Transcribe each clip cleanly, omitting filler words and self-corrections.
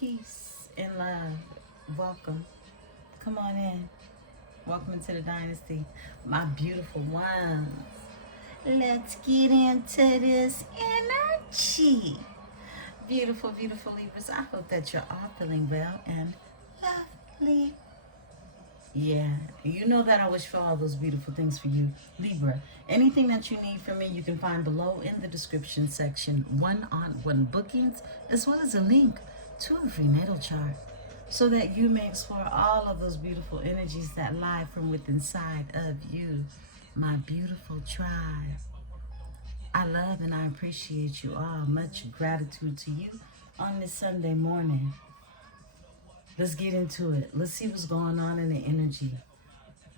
peace, and love. Welcome. Come on in. Welcome into the dynasty, my beautiful ones. Let's get into this energy. Beautiful, beautiful Libras. I hope that you're all feeling well and lovely. Yeah, you know that I wish for all those beautiful things for you, Libra. Anything that you need from me, you can find below in the description section. One-on-one bookings, as well as a link to a free natal chart, so that you may explore all of those beautiful energies that lie from within inside of you, my beautiful tribe. I love and I appreciate you all. Much gratitude to you on this Sunday morning. Let's get into it. Let's see what's going on in the energy.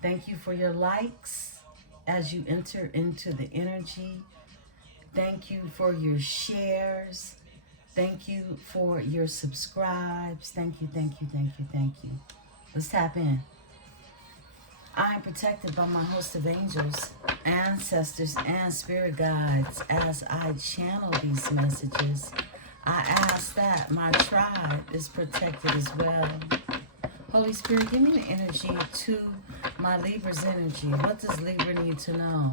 Thank you for your likes as you enter into the energy. Thank you for your shares. Thank you for your subscribes. Thank you, thank you, thank you, thank you. Let's tap in. I am protected by my host of angels, ancestors, and spirit guides as I channel these messages. I ask that my tribe is protected as well. Holy Spirit, give me the energy to my Libra's energy. What does Libra need to know?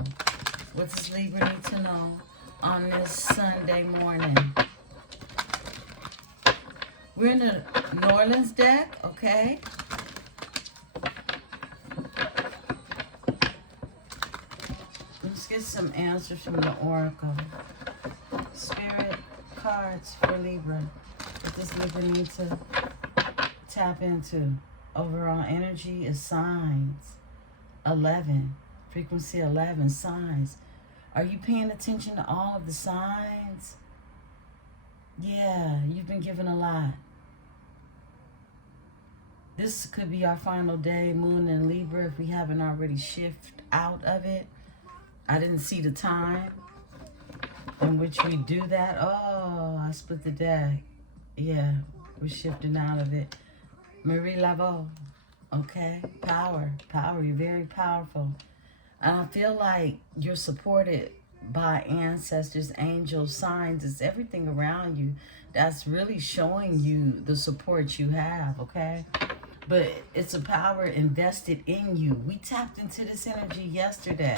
What does Libra need to know on this Sunday morning? We're in the New Orleans deck, okay? Let's get some answers from the Oracle. Spirit cards for Libra. What does Libra need to tap into? Overall energy is signs. 11. Frequency 11. Signs. Are you paying attention to all of the signs? Yeah, you've been given a lot. This could be our final day, Moon in Libra, if we haven't already shifted out of it. I didn't see the time in which we do that. Oh, I split the deck. Yeah, we're shifting out of it. Marie Laveau. Okay, power. You're very powerful. I feel like you're supported by ancestors, angels, signs. It's everything around you that's really showing you the support you have, okay? But it's a power invested in you. We tapped into this energy yesterday.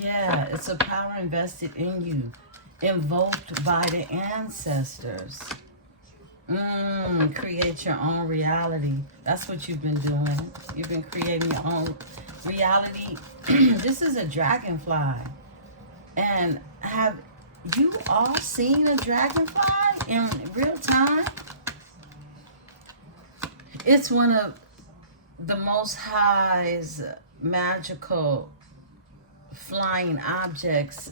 Yeah, it's a power invested in you, invoked by the ancestors. Create your own reality. That's what you've been doing. You've been creating your own reality. This is a dragonfly. And have you all seen a dragonfly in real time? It's one of the most highest magical flying objects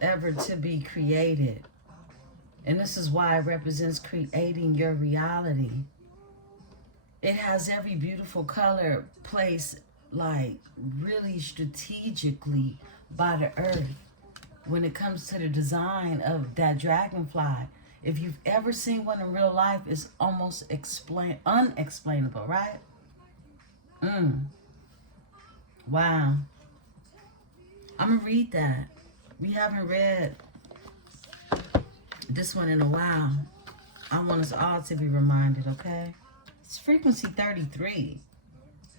ever to be created. And this is why it represents creating your reality. It has every beautiful color placed like really strategically by the earth when it comes to the design of that dragonfly. If you've ever seen one in real life, it's almost unexplainable, right? Wow. I'm going to read that. We haven't read this one in a while. I want us all to be reminded, okay? It's frequency 33.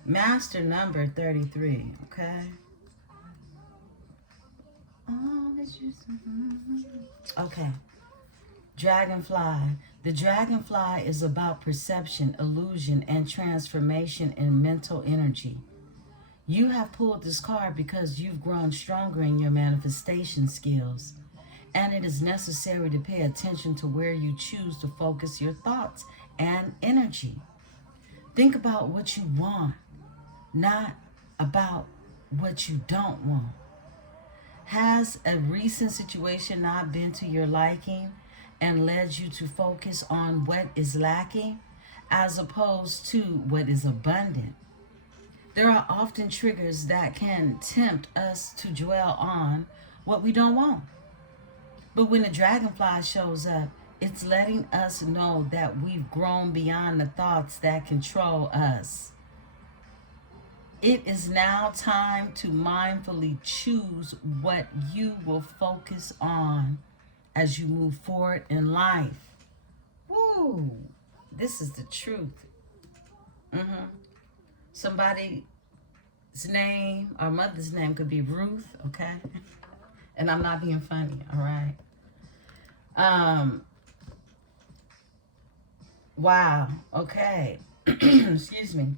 Master number 33, okay? Okay. Dragonfly. The dragonfly is about perception, illusion, and transformation in mental energy. You have pulled this card because you've grown stronger in your manifestation skills, and it is necessary to pay attention to where you choose to focus your thoughts and energy. Think about what you want, not about what you don't want. Has a recent situation not been to your liking and led you to focus on what is lacking as opposed to what is abundant? There are often triggers that can tempt us to dwell on what we don't want. But when the dragonfly shows up, it's letting us know that we've grown beyond the thoughts that control us. It is now time to mindfully choose what you will focus on as you move forward in life. Woo! This is the truth. Somebody's name or mother's name could be Ruth, okay? And I'm not being funny, all right? Wow, okay. Excuse me.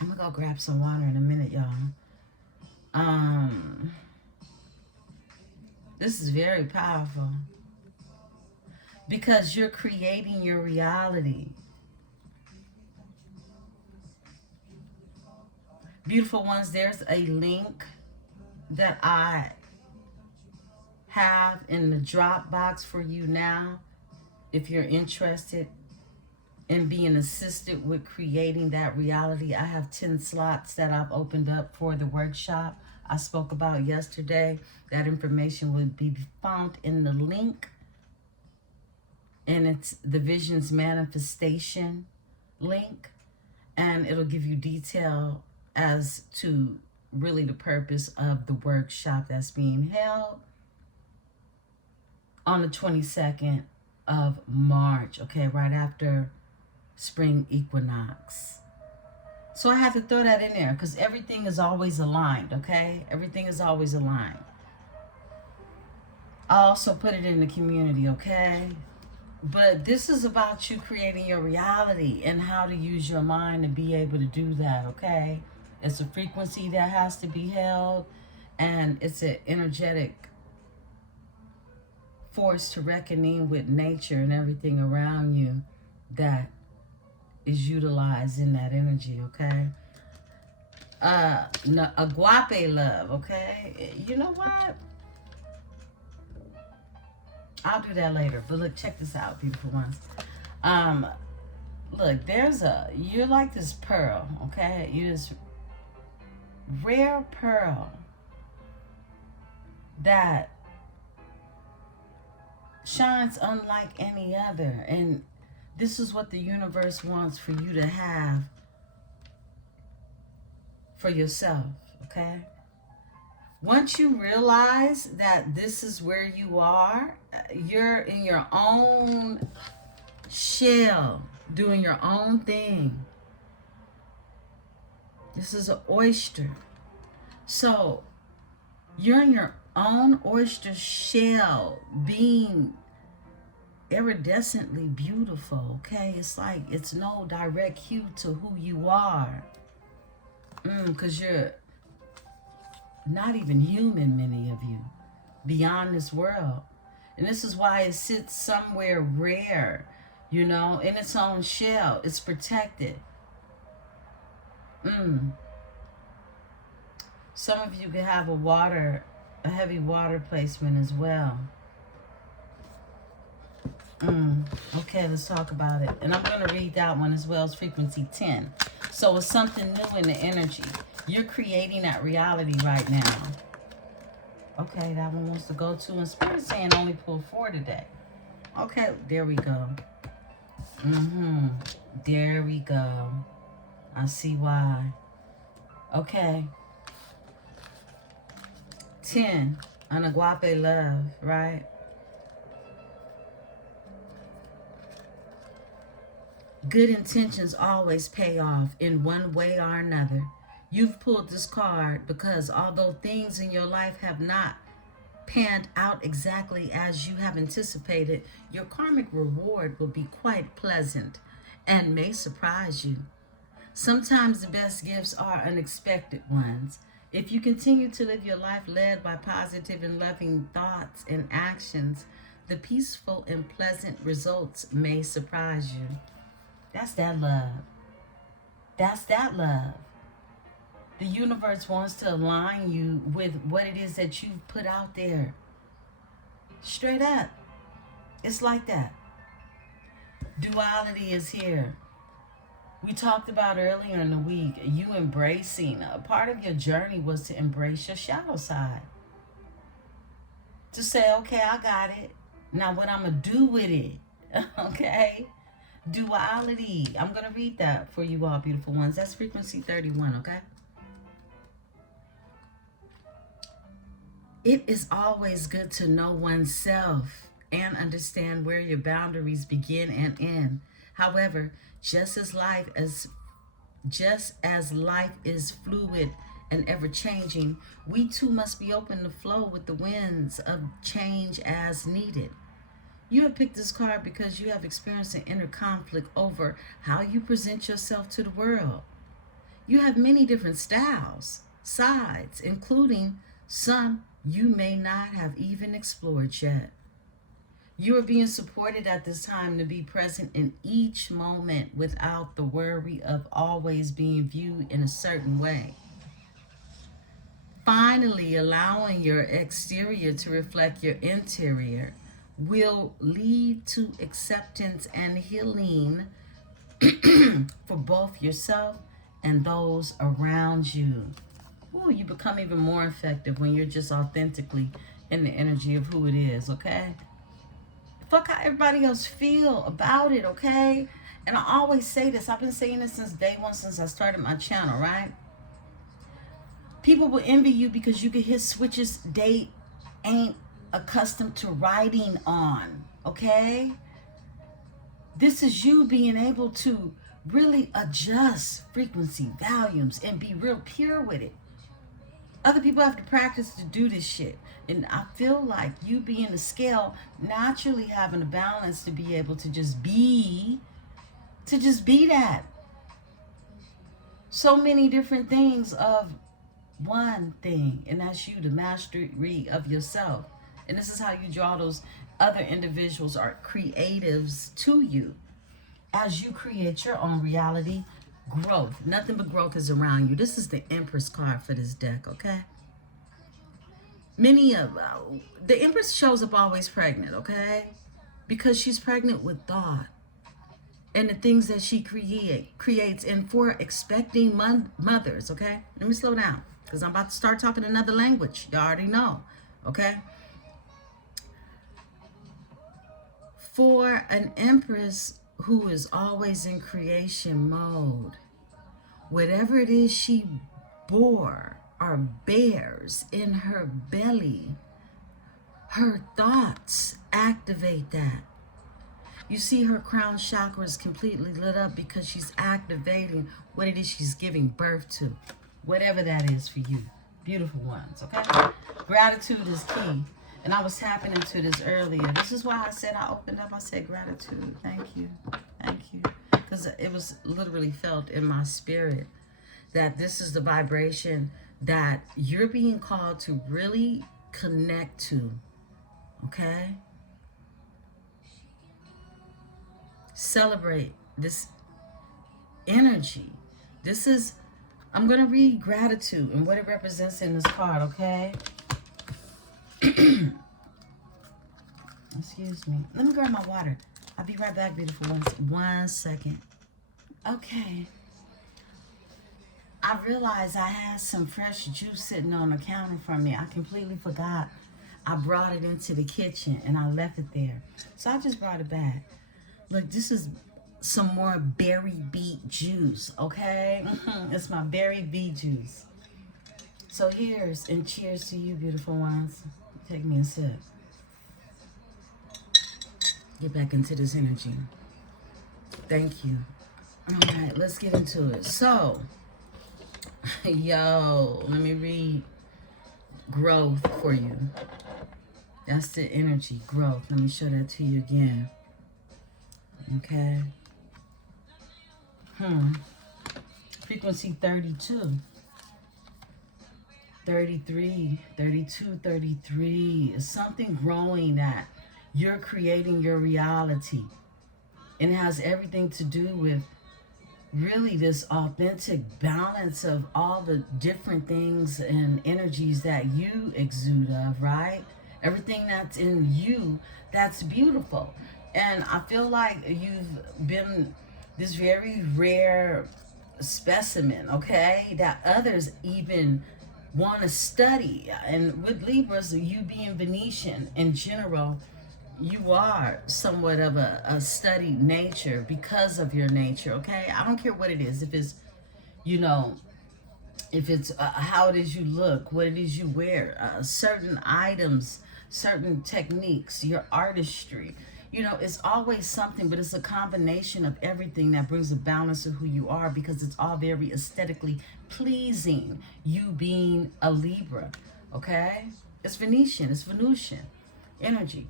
I'm gonna go grab some water in a minute, y'all. This is very powerful because you're creating your reality. Beautiful ones, there's a link that I have in the Dropbox for you now if you're interested in being assisted with creating that reality. I have 10 slots that I've opened up for the workshop I spoke about yesterday. That information will be found in the link, and it's the Visions Manifestation link, and it'll give you detail as to really the purpose of the workshop that's being held on the 22nd of March, okay, right after spring equinox. So I have to throw that in there because everything is always aligned, okay? Everything is always aligned. I also put it in the community, okay? But this is about you creating your reality and how to use your mind to be able to do that, okay? It's a frequency that has to be held, and it's an energetic force to reckoning with nature and everything around you that is utilized in that energy, okay? Agape love, okay? You know what? I'll do that later. But look, check this out, beautiful ones. Look, you're like this pearl, okay? You're this rare pearl that shines unlike any other. And this is what the universe wants for you to have for yourself, okay? Once you realize that this is where you are, you're in your own shell, doing your own thing. This is an oyster. So you're in your own oyster shell, being iridescently beautiful, okay? It's like it's no direct hue to who you are. Because you're not even human, many of you, beyond this world. And this is why it sits somewhere rare, you know, in its own shell. It's protected. Some of you can have a heavy water placement as well. Okay, let's talk about it. And I'm going to read that one as well. As frequency 10. So it's something new in the energy. You're creating that reality right now. Okay, that one wants to go to. And Spirit's saying only pull 4 today. Okay, there we go. There we go. I see why. Okay. 10. An agape love, right? Good intentions always pay off in one way or another. You've pulled this card because although things in your life have not panned out exactly as you have anticipated, your karmic reward will be quite pleasant and may surprise you. Sometimes the best gifts are unexpected ones. If you continue to live your life led by positive and loving thoughts and actions, the peaceful and pleasant results may surprise you. That's that love. That's that love. The universe wants to align you with what it is that you've put out there. Straight up. It's like that. Duality is here. We talked about earlier in the week, you embracing. A part of your journey was to embrace your shadow side. To say, okay, I got it. Now what I'm going to do with it. Okay? Duality. I'm going to read that for you all, beautiful ones. That's frequency 31, okay? It is always good to know oneself and understand where your boundaries begin and end. However, just as life is fluid and ever changing, we too must be open to flow with the winds of change as needed. You have picked this card because you have experienced an inner conflict over how you present yourself to the world. You have many different styles, sides, including some you may not have even explored yet. You are being supported at this time to be present in each moment without the worry of always being viewed in a certain way. Finally, allowing your exterior to reflect your interior will lead to acceptance and healing for both yourself and those around you. Ooh, you become even more effective when you're just authentically in the energy of who it is, okay? Fuck how everybody else feel about it, okay? And I always say this. I've been saying this since day one, since I started my channel, right? People will envy you because you can hit switches they ain't accustomed to riding on, okay? This is you being able to really adjust frequency, volumes, and be real pure with it. Other people have to practice to do this shit. And I feel like you being a scale, naturally having a balance to be able to just be that. So many different things of one thing, and that's you, the mastery of yourself. And this is how you draw those other individuals or creatives to you as you create your own reality. Growth, nothing but growth is around you. This is the Empress card for this deck, okay? Many of the Empress shows up always pregnant, okay? Because she's pregnant with thought and the things that she creates, and for expecting mothers, okay? Let me slow down because I'm about to start talking another language. You already know, okay? For an Empress who is always in creation mode, whatever it is she bore or bears in her belly, her thoughts activate that. You see her crown chakra is completely lit up because she's activating what it is she's giving birth to, whatever that is for you, beautiful ones, okay? Gratitude is key. And I was tapping into this earlier. This is why I said I opened up. I said gratitude. Thank you. Thank you. Because it was literally felt in my spirit that this is the vibration that you're being called to really connect to. Okay? Celebrate this energy. This is, I'm going to read gratitude and what it represents in this card, okay? Excuse me. Let me grab my water. I'll be right back, beautiful ones. 1 second. Okay. I realized I had some fresh juice sitting on the counter for me. I completely forgot. I brought it into the kitchen and I left it there. So I just brought it back. Look, this is some more berry beet juice, okay? It's my berry beet juice. So here's, and cheers to you, beautiful ones. Take me a sip. Get back into this energy. Thank you. All right, let's get into it. So, yo, let me read growth for you. That's the energy, growth. Let me show that to you again. Okay. Frequency 32. 33, 32, 33 is something growing that you're creating your reality. And it has everything to do with really this authentic balance of all the different things and energies that you exude of, right? Everything that's in you that's beautiful. And I feel like you've been this very rare specimen, okay, that others even want to study. And with Libras, you being Venetian in general, you are somewhat of a studied nature because of your nature, okay? I don't care what it is. If it's, you know, if it's how it is you look, what it is you wear, certain items certain techniques, your artistry. You know, it's always something, but it's a combination of everything that brings a balance of who you are, because it's all very aesthetically pleasing, you being a Libra, okay? It's Venusian energy.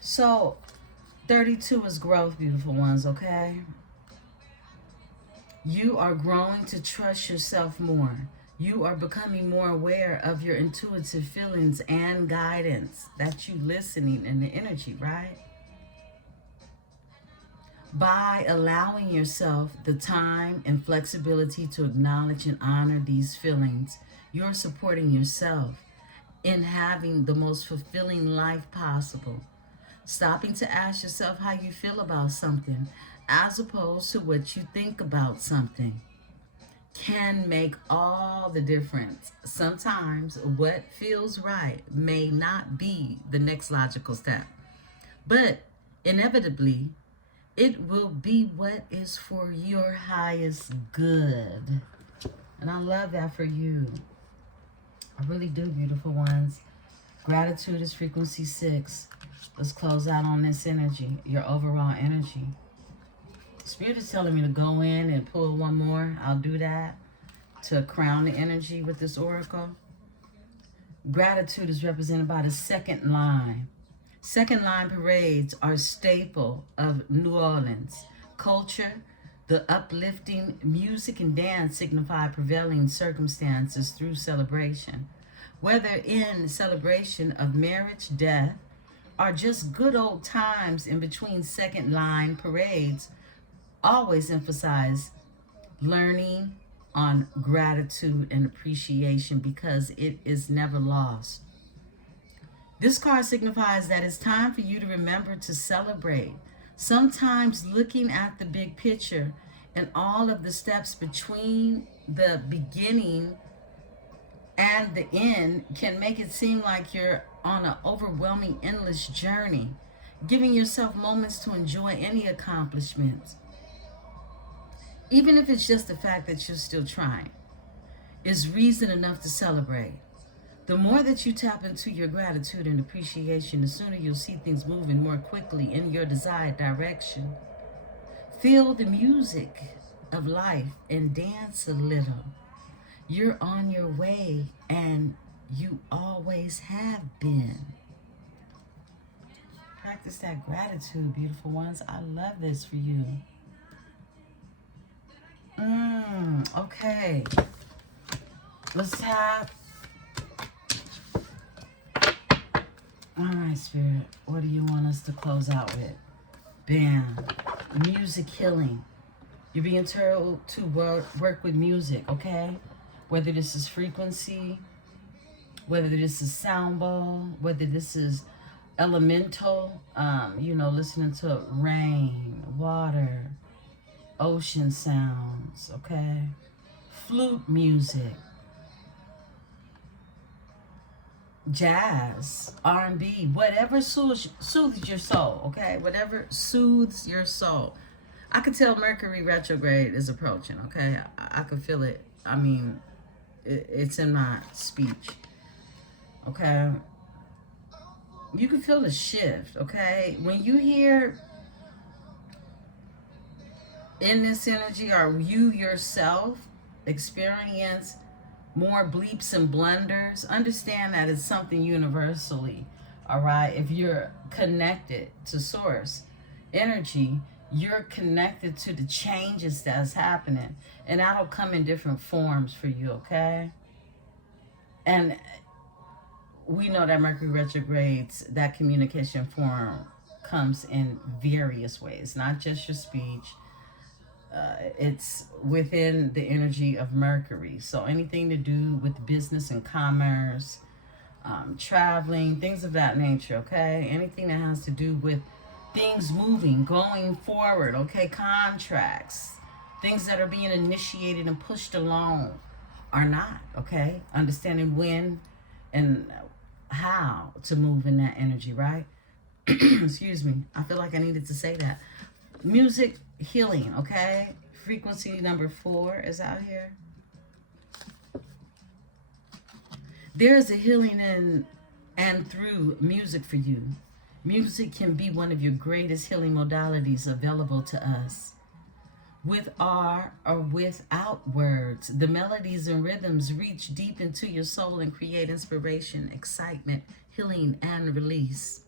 So 32 is growth, beautiful ones, okay? You are growing to trust yourself more. You are becoming more aware of your intuitive feelings and guidance. That's you listening in the energy, right? By allowing yourself the time and flexibility to acknowledge and honor these feelings, you're supporting yourself in having the most fulfilling life possible. Stopping to ask yourself how you feel about something as opposed to what you think about something can make all the difference. Sometimes what feels right may not be the next logical step, but inevitably, it will be what is for your highest good. And I love that for you. I really do, beautiful ones. Gratitude is frequency 6. Let's close out on this energy, your overall energy. Spirit is telling me to go in and pull one more. I'll do that to crown the energy with this oracle. Gratitude is represented by the second line. Second line parades are a staple of New Orleans culture. The uplifting music and dance signify prevailing circumstances through celebration. Whether in celebration of marriage, death, or just good old times in between second line parades, always emphasize learning on gratitude and appreciation, because it is never lost. This card signifies that it's time for you to remember to celebrate. Sometimes looking at the big picture and all of the steps between the beginning and the end can make it seem like you're on an overwhelming, endless journey. Giving yourself moments to enjoy any accomplishments, even if it's just the fact that you're still trying, is reason enough to celebrate. The more that you tap into your gratitude and appreciation, the sooner you'll see things moving more quickly in your desired direction. Feel the music of life and dance a little. You're on your way, and you always have been. Practice that gratitude, beautiful ones. I love this for you. Okay. Let's have... All right, Spirit. What do you want us to close out with? Bam. Music healing. You're being told to work with music, okay? Whether this is frequency, whether this is sound bowl, whether this is elemental, listening to rain, water, ocean sounds, okay? Flute music, jazz, R&B, whatever soothes your soul, okay? Whatever soothes your soul. I could tell Mercury retrograde is approaching, okay? I could feel it. I mean, it's in my speech, okay? You can feel the shift, okay? When you hear in this energy, or you yourself experience more bleeps and blunders, understand that it's something universally, all right? If you're connected to source energy, you're connected to the changes that's happening, and that'll come in different forms for you, okay? And we know that Mercury retrogrades, that communication form comes in various ways, not just your speech. It's within the energy of Mercury. So anything to do with business and commerce, traveling, things of that nature, okay? Anything that has to do with things moving, going forward, okay? Contracts, things that are being initiated and pushed along are not, okay? Understanding when and how to move in that energy, right? Excuse me. I feel like I needed to say that. Music healing, okay? Frequency number 4 is out here. There is a healing in and through music for you. Music can be one of your greatest healing modalities available to us. With or without words, the melodies and rhythms reach deep into your soul and create inspiration, excitement, healing, and release.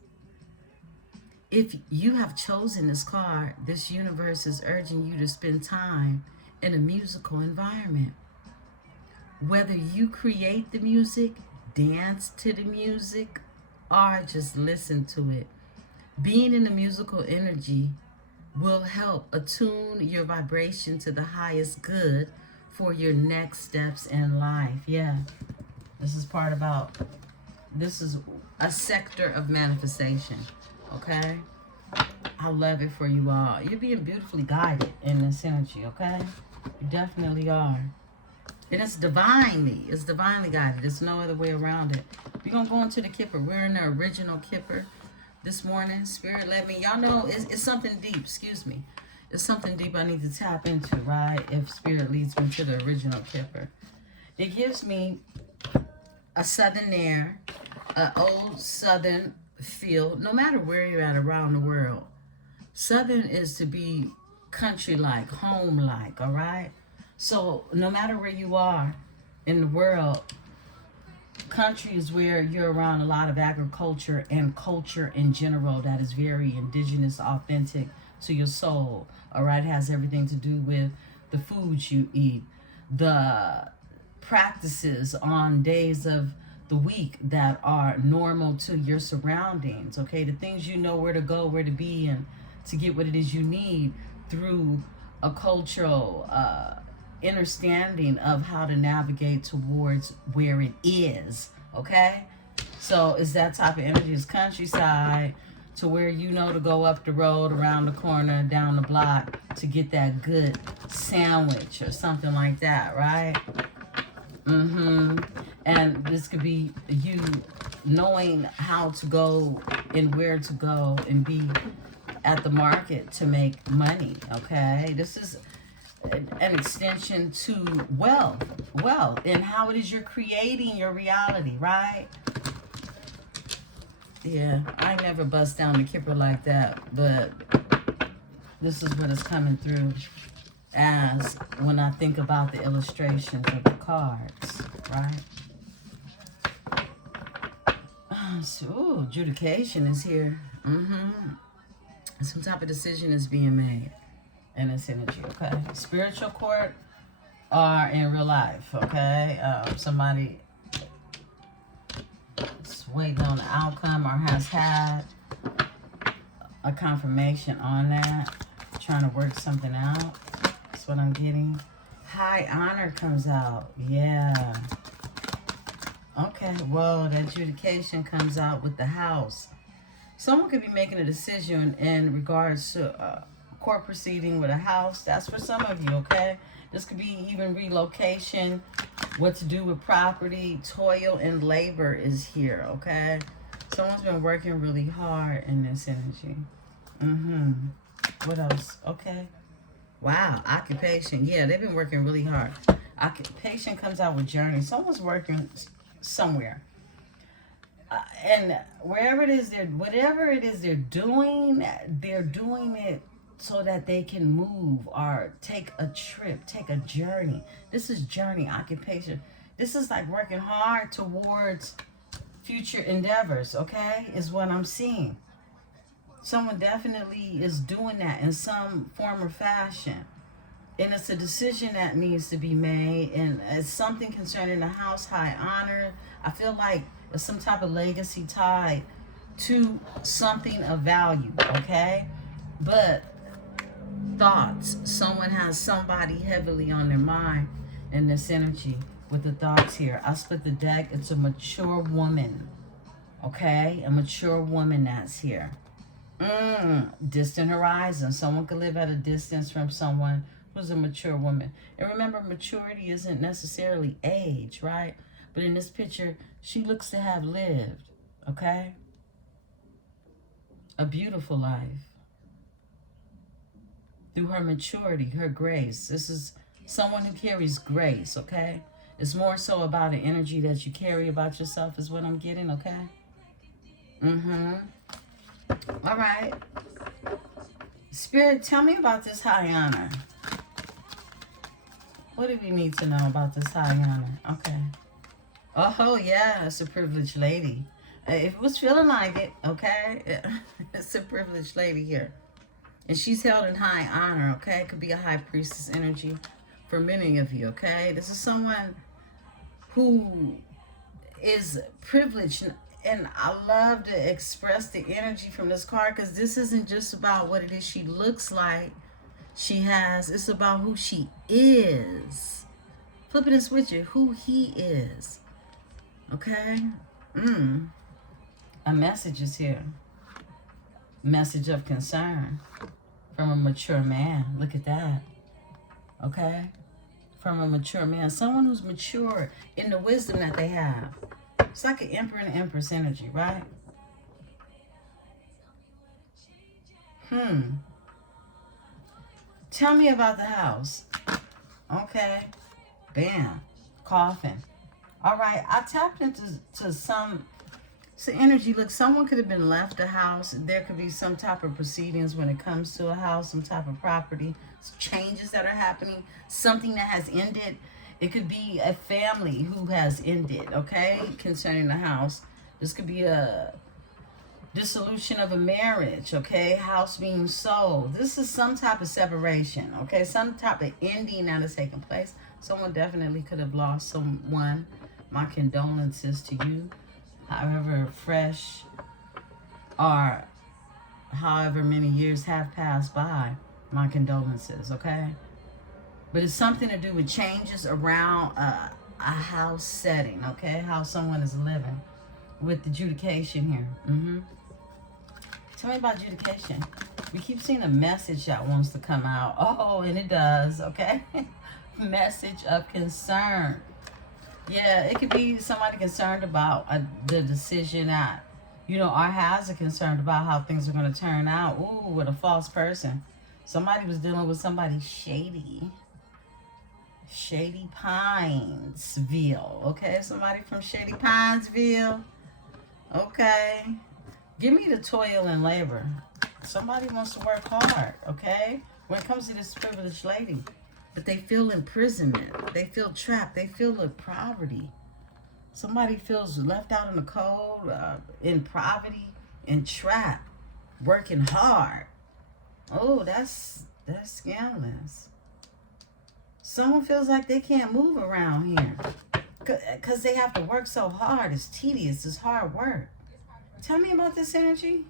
If you have chosen this card, this universe is urging you to spend time in a musical environment. Whether you create the music, dance to the music, or just listen to it, being in the musical energy will help attune your vibration to the highest good for your next steps in life. Yeah, this is this is a sector of manifestation, okay? I love it for you all. You're being beautifully guided in this energy, okay? You definitely are. And it's divinely guided. There's no other way around it. We're going to go into the Kipper. We're in the original Kipper this morning. Spirit led me. Y'all know it's something deep. Excuse me. It's something deep I need to tap into, right? If Spirit leads me to the original Kipper. It gives me a southern air, an old southern feel, no matter where you're at around the world. Southern is to be country-like, home-like, all right? So no matter where you are in the world, country is where you're around a lot of agriculture and culture in general that is very indigenous, authentic to your soul, all right? It has everything to do with the foods you eat, the practices on days of the week that are normal to your surroundings, okay? The things you know where to go, where to be, and to get what it is you need through a cultural understanding of how to navigate towards where it is, okay? So it's that type of energy. It's countryside to where you know to go up the road, around the corner, down the block to get that good sandwich or something like that, right? And this could be you knowing how to go and where to go and be at the market to make money, okay? This is an extension to wealth, and how it is you're creating your reality, right? Yeah, I never bust down the Kipper like that, but this is what is coming through as when I think about the illustrations of the cards, right? So, adjudication is here. Some type of decision is being made in this energy, okay? Spiritual court or in real life, okay? Somebody is waiting on the outcome or has had a confirmation on that, trying to work something out. That's what I'm getting. High honor comes out. Yeah. Okay, well, the adjudication comes out with the house. Someone could be making a decision in regards to court proceeding with a house. That's for some of you, okay? This could be even relocation, what to do with property, toil and labor is here, okay? Someone's been working really hard in this energy. What else? Okay. Wow, occupation. Yeah, they've been working really hard. Occupation comes out with journey. Someone's working somewhere. And whatever it is they're doing it so that they can move or take a trip, take a journey. This is journey, occupation. This is like working hard towards future endeavors, okay, is what I'm seeing. Someone definitely is doing that in some form or fashion. And it's a decision that needs to be made. And it's something concerning the house, high honor. I feel like it's some type of legacy tied to something of value, okay? But thoughts. Someone has somebody heavily on their mind in this energy with the thoughts here. I split the deck. It's a mature woman, okay? A mature woman that's here. Distant horizon. Someone could live at a distance from someone who's a mature woman. And remember, maturity isn't necessarily age, right? But in this picture, she looks to have lived, okay? A beautiful life. Through her maturity, her grace. This is someone who carries grace, okay? It's more so about an energy that you carry about yourself is what I'm getting, okay? Mm-hmm. All right. Spirit, tell me about this high honor. What do we need to know about this high honor? Okay. Oh, yeah, it's a privileged lady. If it was feeling like it, okay? It's a privileged lady here. And she's held in high honor, okay? It could be a high priestess energy for many of you, okay? This is someone who is privileged. And I love to express the energy from this card because this isn't just about what it is she looks like she has. It's about who she is. Flip it and switch it. Who he is. Okay? A message is here. Message of concern from a mature man. Look at that. Okay? From a mature man. Someone who's mature in the wisdom that they have. It's like an emperor and empress energy, right? Tell me about the house. Okay. Bam. Coffin. All right. I tapped into some energy. Look, someone could have been left a house. There could be some type of proceedings when it comes to a house, some type of property, changes that are happening, something that has ended. It could be a family who has ended, okay, concerning the house. This could be a dissolution of a marriage, okay, house being sold. This is some type of separation, okay, some type of ending that is taking place. Someone definitely could have lost someone. My condolences to you. However fresh or however many years have passed by, my condolences, okay? But it's something to do with changes around a house setting, okay? How someone is living with adjudication here. Tell me about adjudication. We keep seeing a message that wants to come out. Oh, and it does, okay? Message of concern. Yeah, it could be somebody concerned about the decision that, or has a concern about how things are going to turn out. Ooh, with a false person. Somebody was dealing with somebody shady. Shady Pinesville. Okay, somebody from Shady Pinesville. Okay. Give me the toil and labor. Somebody wants to work hard, okay? When it comes to this privileged lady. But they feel imprisonment. They feel trapped. They feel the poverty. Somebody feels left out in the cold, in poverty, and trapped, working hard. Oh, that's scandalous. Someone feels like they can't move around here because they have to work so hard. It's tedious. It's hard work. Tell me about this energy.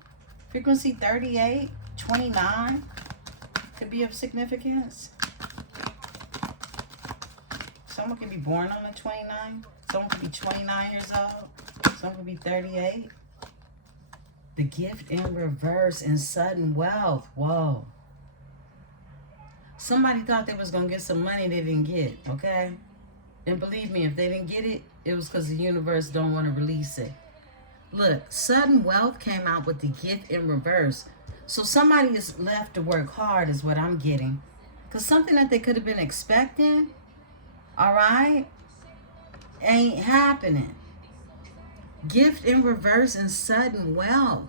Frequency 38, 29 could be of significance. Someone could be born on the 29. Someone could be 29 years old. Someone could be 38. The gift in reverse and sudden wealth. Whoa. Somebody thought they was going to get some money they didn't get, okay? And believe me, if they didn't get it, it was because the universe don't want to release it. Look, sudden wealth came out with the gift in reverse. So somebody is left to work hard is what I'm getting. Because something that they could have been expecting, all right, ain't happening. Gift in reverse and sudden wealth.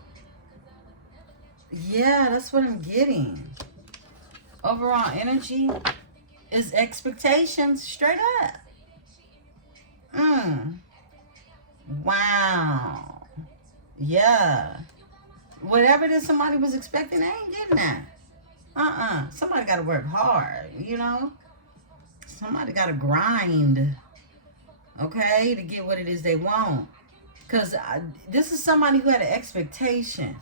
Yeah, that's what I'm getting. Overall energy is expectations straight up. Wow. Yeah. Whatever it is somebody was expecting, they ain't getting that. Somebody got to work hard, Somebody got to grind, okay, to get what it is they want. Because this is somebody who had an expectation.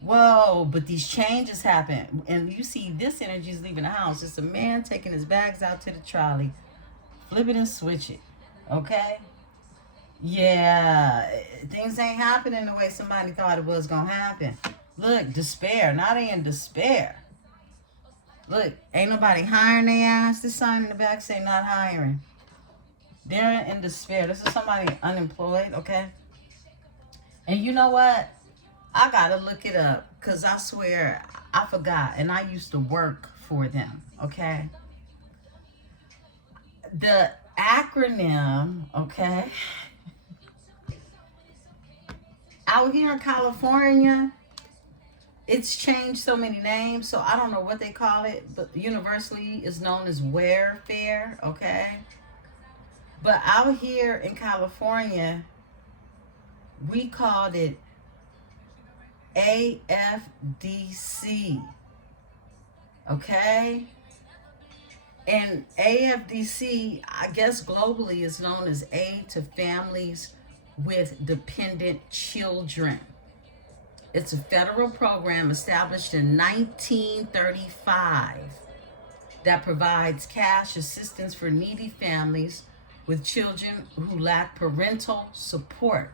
Whoa, but these changes happen. And you see this energy is leaving the house. It's a man taking his bags out to the trolley. Flip it and switch it. Okay? Yeah. Things ain't happening the way somebody thought it was going to happen. Look, despair. Now they in despair. Look, ain't nobody hiring their ass. This sign in the back say not hiring. They're in despair. This is somebody unemployed, okay? And you know what? I gotta look it up because I swear I forgot, and I used to work for them, okay? The acronym, okay? Out here in California, it's changed so many names, so I don't know what they call it, but universally is known as warfare, okay? But out here in California, we called it AFDC, okay? And AFDC, I guess globally, is known as Aid to Families with Dependent Children. It's a federal program established in 1935 that provides cash assistance for needy families with children who lack parental support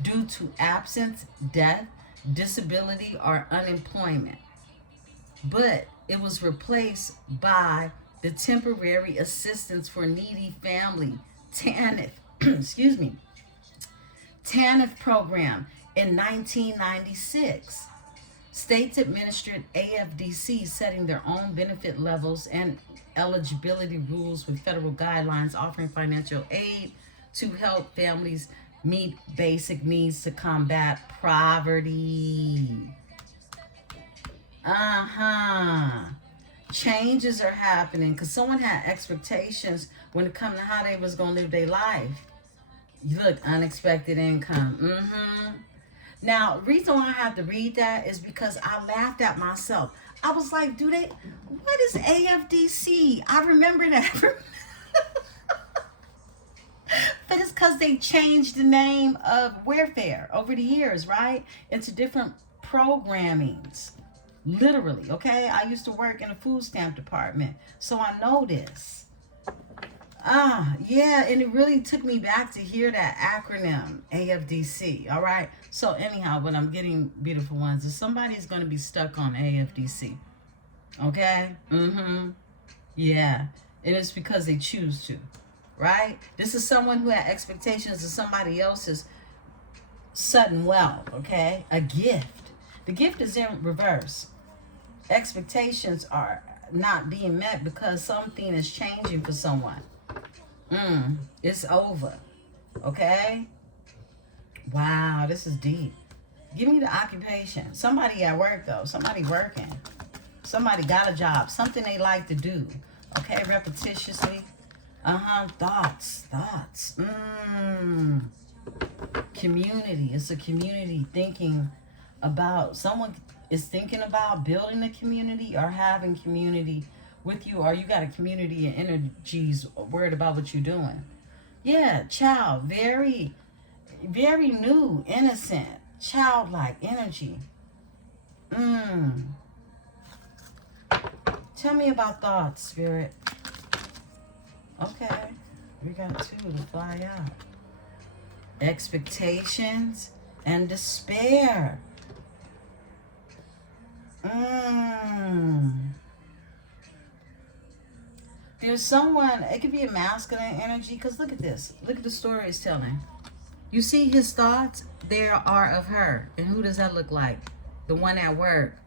due to absence, death, disability, or unemployment. But it was replaced by the Temporary Assistance for Needy Family, TANF, excuse me, TANF program in 1996. States administered AFDC, setting their own benefit levels and eligibility rules with federal guidelines offering financial aid to help families meet basic needs to combat poverty. Changes are happening because someone had expectations when it comes to how they was going to live their life. Look, unexpected income. Now, the reason why I have to read that is because I laughed at myself. I was like, what is AFDC? I remember that. But it's because they changed the name of warfare over the years, right? Into different programmings. Literally, okay? I used to work in a food stamp department, so I know this. Yeah, and it really took me back to hear that acronym, AFDC, all right? So anyhow, what I'm getting, beautiful ones, is somebody's going to be stuck on AFDC, okay? Yeah, and it's because they choose to, right? This is someone who had expectations of somebody else's sudden wealth, okay? A gift. The gift is in reverse. Expectations are not being met because something is changing for someone. It's over. Okay? Wow, this is deep. Give me the occupation. Somebody at work, though. Somebody working. Somebody got a job. Something they like to do. Okay? Repetitiously. Thoughts. Community. It's a community thinking about, someone is thinking about building a community or having community with you, or you got a community and energies worried about what you're doing. Yeah, child, very, very new, innocent, childlike energy. Tell me about thoughts, Spirit. Okay, we got two to fly out. Expectations and despair. There's someone, it could be a masculine energy, because look at this. Look at the story it's telling. You see his thoughts? They are of her. And who does that look like? The one at work,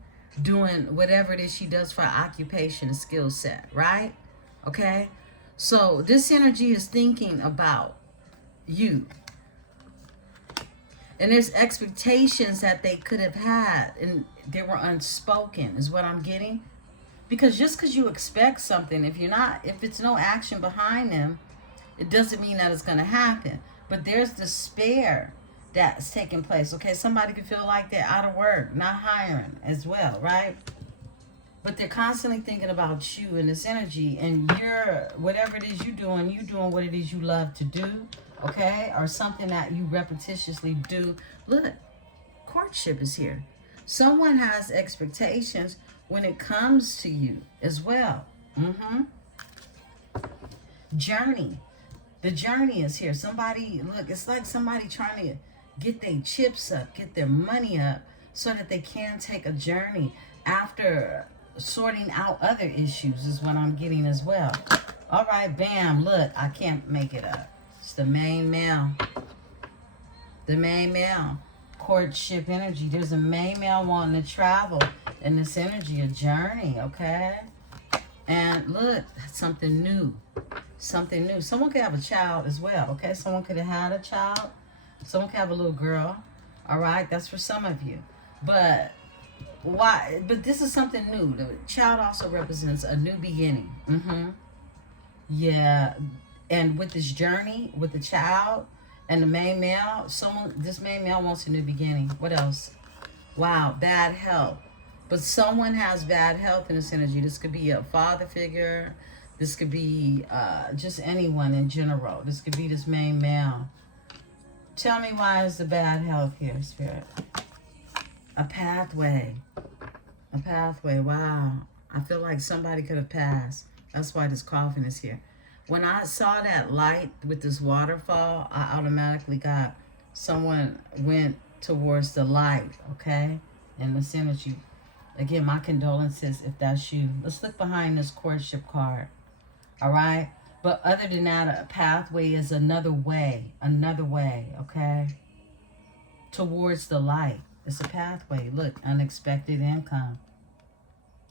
doing whatever it is she does for occupation and skill set, right? Okay? So this energy is thinking about you. And there's expectations that they could have had, and they were unspoken, is what I'm getting. Because just because you expect something, if it's no action behind them, it doesn't mean that it's going to happen. But there's despair that's taking place. Okay, somebody could feel like they're out of work, not hiring as well, right? But they're constantly thinking about you and this energy, and whatever it is you're doing what it is you love to do, okay? Or something that you repetitiously do. Look, courtship is here. Someone has expectations when it comes to you as well. Journey. The journey is here. Somebody, look, it's like somebody trying to get their chips up, get their money up, so that they can take a journey after sorting out other issues, is what I'm getting as well. All right, bam, look, I can't make it up. It's the main male. The main male. Courtship energy. There's a main male wanting to travel in this energy, a journey, okay? And look, something new. Something new. Someone could have a child as well, okay? Someone could have had a child. Someone could have a little girl, All right, that's for some of you. But why? But this is something new. The child also represents a new beginning. Yeah, and with this journey with the child and the main male, this main male wants a new beginning. What else? Wow, bad health. But someone has bad health in this energy. This could be a father figure. This could be just anyone in general. This could be this main male. Tell me, why is the bad health here, Spirit? A pathway. A pathway. Wow. I feel like somebody could have passed. That's why this coffin is here. When I saw that light with this waterfall, I automatically got someone went towards the light, okay? And this energy. Again, my condolences if that's you. Let's look behind this courtship card. All right? But other than that, a pathway is another way, okay? Towards the light. It's a pathway. Look, unexpected income.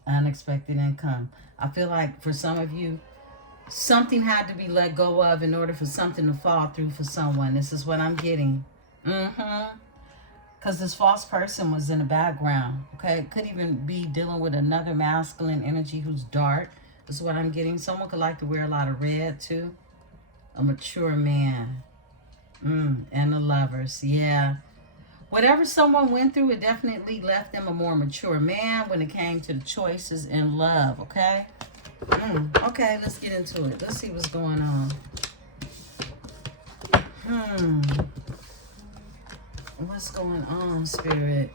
Unexpected income. I feel like for some of you, something had to be let go of in order for something to fall through for someone. This is what I'm getting. Because this false person was in the background. Okay? It could even be dealing with another masculine energy who's dark. This is what I'm getting. Someone could like to wear a lot of red too. A mature man. And the lovers. Yeah. Whatever someone went through, it definitely left them a more mature man when it came to the choices in love. Okay? Okay, let's get into it. Let's see what's going on. What's going on, Spirit?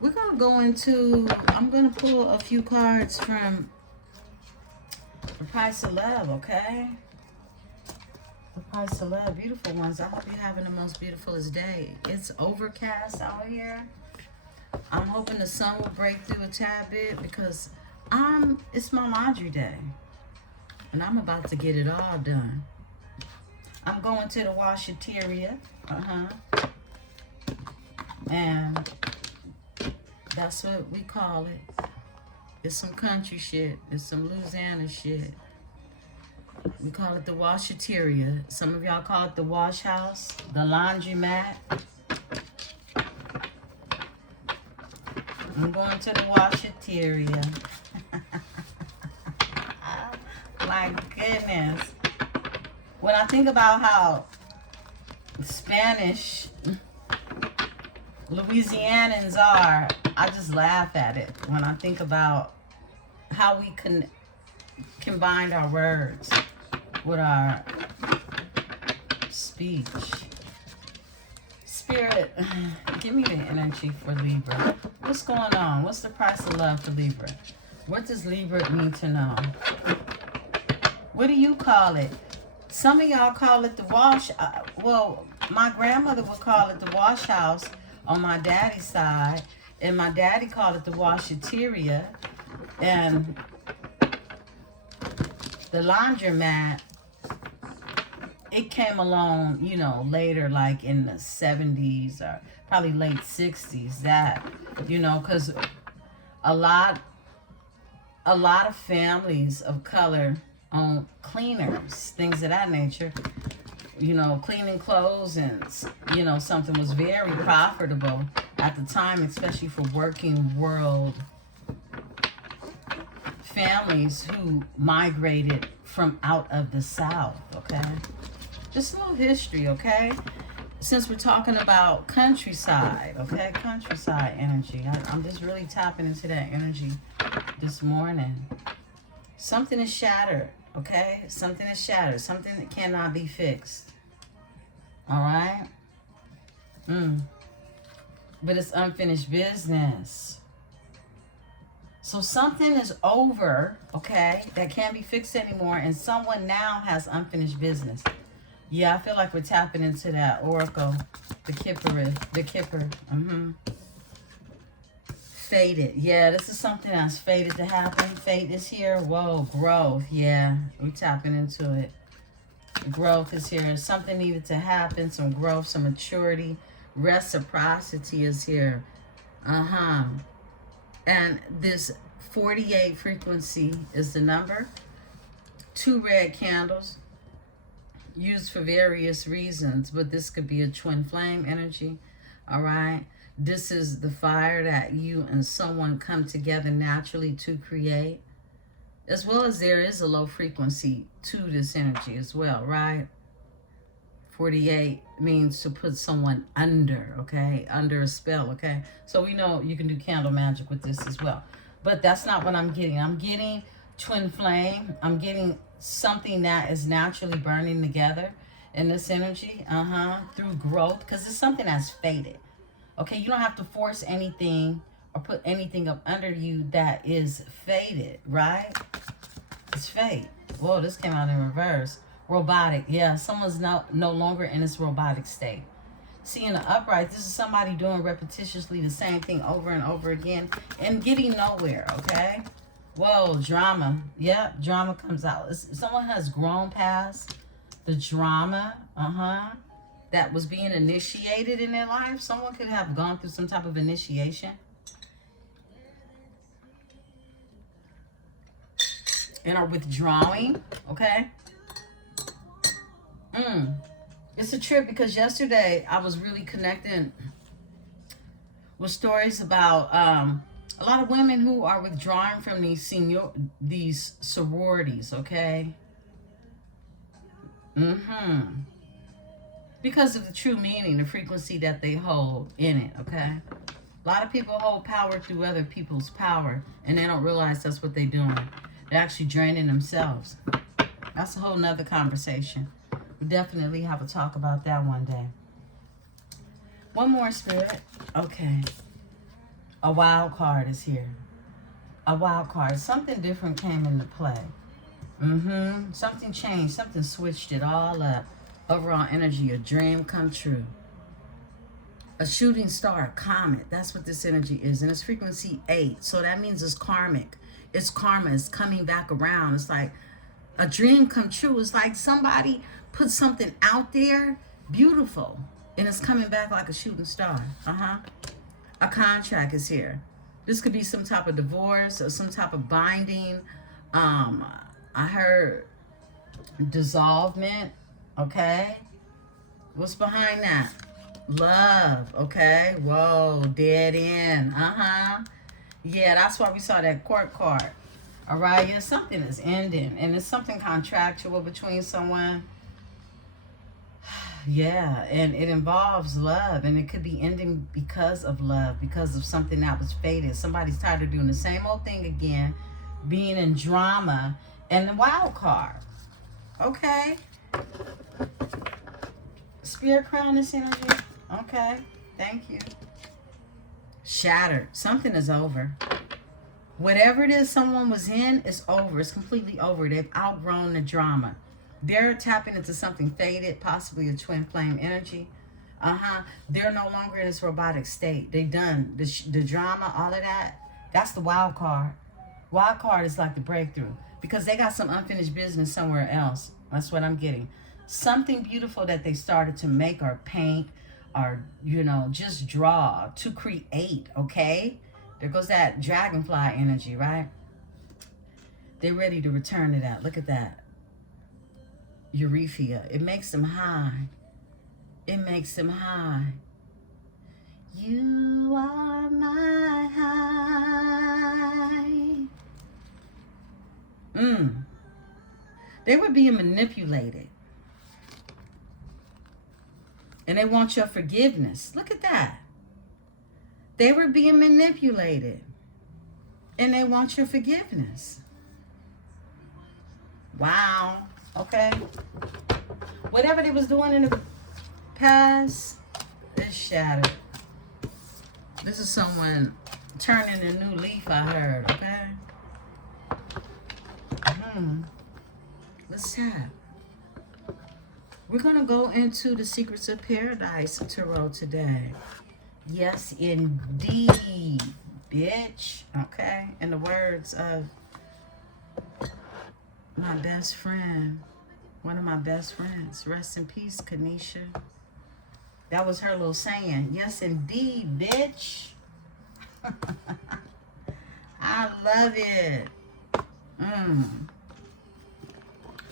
We're going to go into... I'm going to pull a few cards from The Price of Love, okay? The Price of Love. Beautiful ones. I hope you're having the most beautifulest day. It's overcast out here. I'm hoping the sun will break through a tad bit because it's my laundry day. And I'm about to get it all done. I'm going to the washateria. And that's what we call it. It's some country shit. It's some Louisiana shit. We call it the washateria. Some of y'all call it the wash house, the laundromat. I'm going to the washateria. My goodness. When I think about how Spanish Louisianans are, I just laugh at it when I think about how we combined our words with our speech. Spirit, give me the energy for Libra. What's going on? What's the price of love for Libra? What does Libra need to know? What do you call it? Some of y'all call it the wash. Well, my grandmother would call it the wash house on my daddy's side. And my daddy called it the washateria. And the laundromat, it came along, you know, later, like in the 70s or probably late 60s, that, you know, because a lot of families of color own cleaners, things of that nature, you know, cleaning clothes, and, you know, something was very profitable at the time, especially for working world families who migrated from out of the South, okay? Just a little history, okay? Since we're talking about countryside, okay? Countryside energy. I'm just really tapping into that energy this morning. Something is shattered, okay? Something is shattered. Something that cannot be fixed. All right? But it's unfinished business. So something is over, okay, that can't be fixed anymore, and someone now has unfinished business. Yeah, I feel like we're tapping into that oracle, the Kipper. Fated. Yeah, this is something that's fated to happen. Fate is here. Whoa, growth. Yeah, we're tapping into it. Growth is here. Something needed to happen. Some growth, some maturity. Reciprocity is here. And this 48 frequency is the number. 2 red candles used for various reasons, but this could be a twin flame energy. All right. This is the fire that you and someone come together naturally to create. As well as there is a low frequency to this energy as well, right? 48 means to put someone under, okay? Under a spell, okay? So we know you can do candle magic with this as well. But that's not what I'm getting. I'm getting twin flame. I'm getting something that is naturally burning together in this energy, through growth, because it's something that's faded. Okay, you don't have to force anything or put anything up under you that is faded, right? It's fade. Whoa, this came out in reverse. Robotic. Yeah, someone's no longer in this robotic state. See, in the upright, this is somebody doing repetitiously the same thing over and over again and getting nowhere, okay? Whoa, drama. Yeah, drama comes out. Someone has grown past the drama, that was being initiated in their life. Someone could have gone through some type of initiation and are withdrawing, okay? It's a trip because yesterday I was really connecting with stories about a lot of women who are withdrawing from these sororities, okay? Because of the true meaning, the frequency that they hold in it, okay? A lot of people hold power through other people's power, and they don't realize that's what they're doing. They're actually draining themselves. That's a whole nother conversation. We'll definitely have a talk about that one day. One more, Spirit. Okay. A wild card is here. A wild card. Something different came into play. Something changed. Something switched it all up. Overall energy, a dream come true. A shooting star, a comet. That's what this energy is. And it's frequency 8. So that means it's karmic. It's karma. It's coming back around. It's like a dream come true. It's like somebody put something out there, beautiful, and it's coming back like a shooting star. A contract is here. This could be some type of divorce or some type of binding. I heard dissolvement, okay? What's behind that? Love, okay? Whoa, dead end, Yeah, that's why we saw that court card. All right, yeah, something is ending, and it's something contractual between someone. Yeah, and it involves love, and it could be ending because of love, because of something that was faded. Somebody's tired of doing the same old thing again, being in drama, and the wild card. Okay. Spirit crown this energy. Okay, thank you. Shattered. Something is over. Whatever it is someone was in is over. It's completely over. They've outgrown the drama. They're tapping into something faded, possibly a twin flame energy. They're no longer in this robotic state. They done the drama, all of that. That's the wild card. Wild card is like the breakthrough because they got some unfinished business somewhere else. That's what I'm getting. Something beautiful that they started to make or paint or, just draw to create, okay? There goes that dragonfly energy, right? They're ready to return to that. Look at that. Urethra. It makes them high. It makes them high. You are my high. They were being manipulated. And they want your forgiveness. Look at that. They were being manipulated. And they want your forgiveness. Wow. Okay. Whatever they was doing in the past, it's shattered. This is someone turning a new leaf, I heard, okay? Let's tap. We're going to go into the Secrets of Paradise Tarot today. Yes, indeed, bitch. Okay? In the words of my best friend, one of my best friends. Rest in peace, Kanisha. That was her little saying. Yes, indeed, bitch. I love it.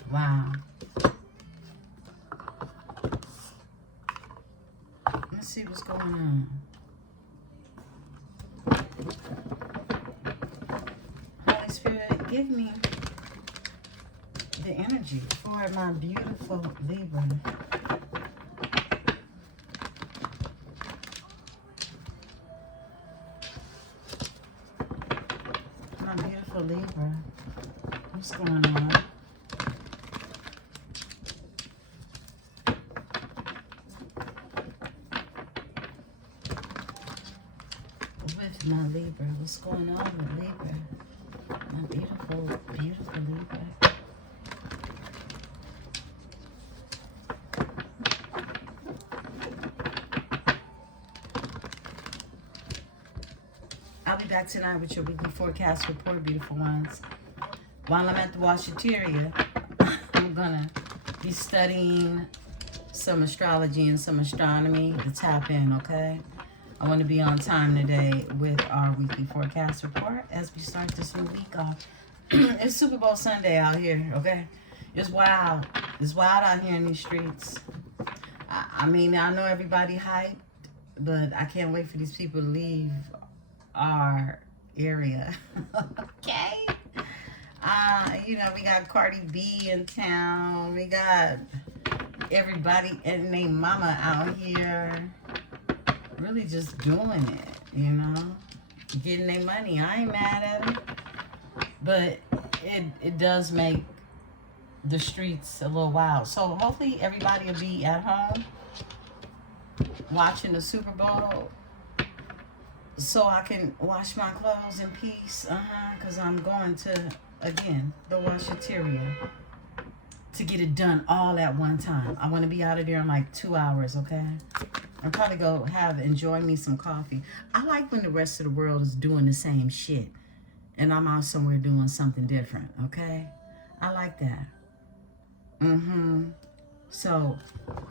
Wow. Let's see what's going on? Holy Spirit, give me the energy for my beautiful Libra. My beautiful Libra. What's going on? With my Libra. What's going on with Libra? My beautiful, beautiful Libra. I'll be back tonight with your weekly forecast report, beautiful ones. While I'm at the washateria, I'm gonna be studying some astrology and some astronomy to tap in, okay? I want to be on time today with our weekly forecast report as we start this new week off. It's Super Bowl Sunday out here, okay? It's wild. It's wild out here in these streets. I mean, I know everybody hyped, but I can't wait for these people to leave our area, okay? You know, we got Cardi B in town. We got everybody and their mama out here really just doing it, you know, getting their money. I ain't mad at it, but it does make the streets a little wild. So hopefully everybody will be at home watching the Super Bowl so I can wash my clothes in peace, because I'm going to, again, the washateria to get it done all at one time. I want to be out of there in like 2 hours, okay? I'll probably go enjoy me some coffee. I like when the rest of the world is doing the same shit and I'm out somewhere doing something different, okay? I like that. So,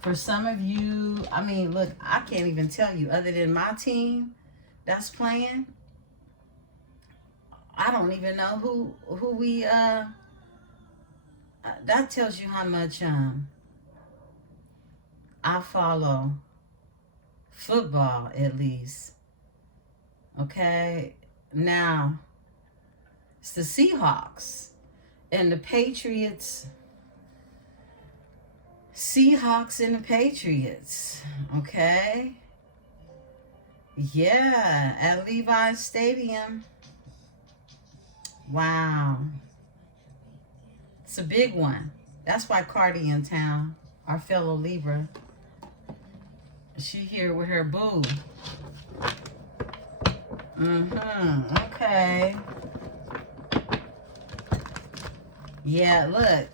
for some of you, I mean, look, I can't even tell you, other than my team that's playing, I don't even know who we, that tells you how much, I follow football, at least. Okay? Now, it's the Seahawks and the Patriots. Seahawks and the Patriots. Okay? Yeah, at Levi's Stadium. Wow. It's a big one. That's why Cardi in town, our fellow Libra. She here with her boo. Okay. Yeah, look.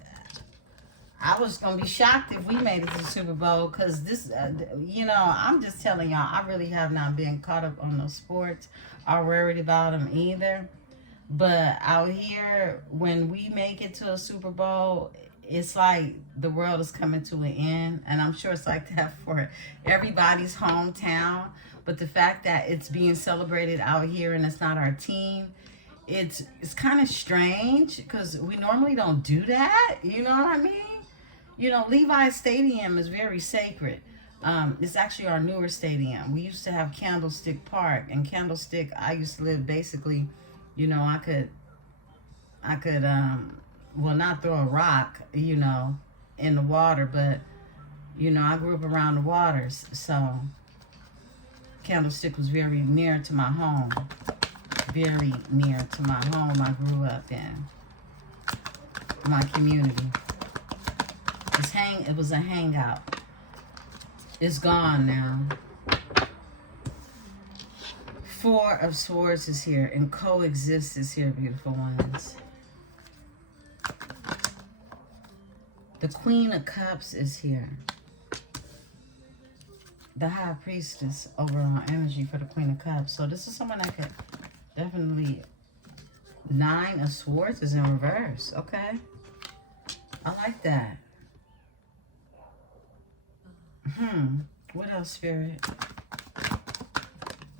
I was going to be shocked if we made it to the Super Bowl because this, you know, I'm just telling y'all, I really have not been caught up on those sports or worried about them either. But out here, when we make it to a Super Bowl, it's like the world is coming to an end. And I'm sure it's like that for everybody's hometown. But the fact that it's being celebrated out here and it's not our team, it's kind of strange because we normally don't do that. You know what I mean? You know, Levi's Stadium is very sacred. It's actually our newer stadium. We used to have Candlestick Park, and Candlestick, I used to live basically, you know, I could, well, not throw a rock, you know, in the water, but, you know, I grew up around the waters, so Candlestick was very near to my home. Very near to my home I grew up in. My community. It was a hangout. It's gone now. Four of Swords is here, and Coexist is here, beautiful ones. The Queen of Cups is here. The High Priestess, overall energy for the Queen of Cups. So this is someone I could definitely... Nine of Swords is in reverse. Okay. I like that. What else, Spirit?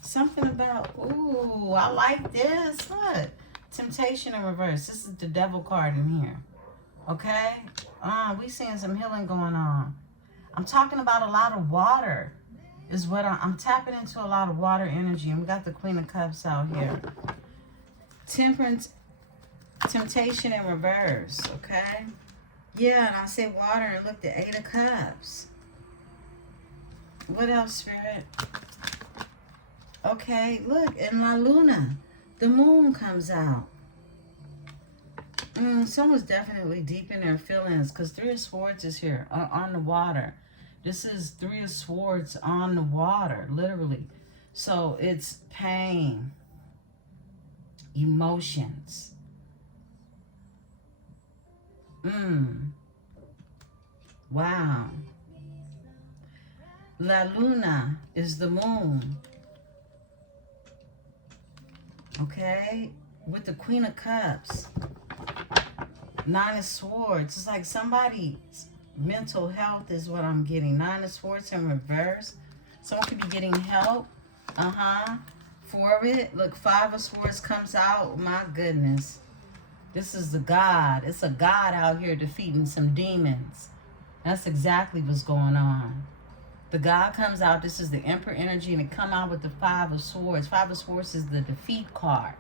Something about, ooh, I like this. Look. Temptation in reverse. This is the Devil card in here. Okay? We seeing some healing going on. I'm talking about a lot of water. is what I'm tapping into a lot of water energy. And we got the Queen of Cups out here. Temperance, temptation in reverse, okay? Yeah, and I say water and look, the 8 of Cups. What else, Spirit? Okay, look, in La Luna, the moon comes out. Someone's definitely deep in their feelings because 3 of Swords is here on the water. This is 3 of Swords on the water, literally. So it's pain, emotions. Wow. La Luna is the moon. Okay? With the Queen of Cups. 9 of Swords. It's like somebody's mental health is what I'm getting. 9 of Swords in reverse. Someone could be getting help. For it. Look, 5 of Swords comes out. My goodness. This is the God. It's a God out here defeating some demons. That's exactly what's going on. The God comes out. This is the Emperor energy, and it come out with the 5 of Swords. 5 of Swords is the defeat card.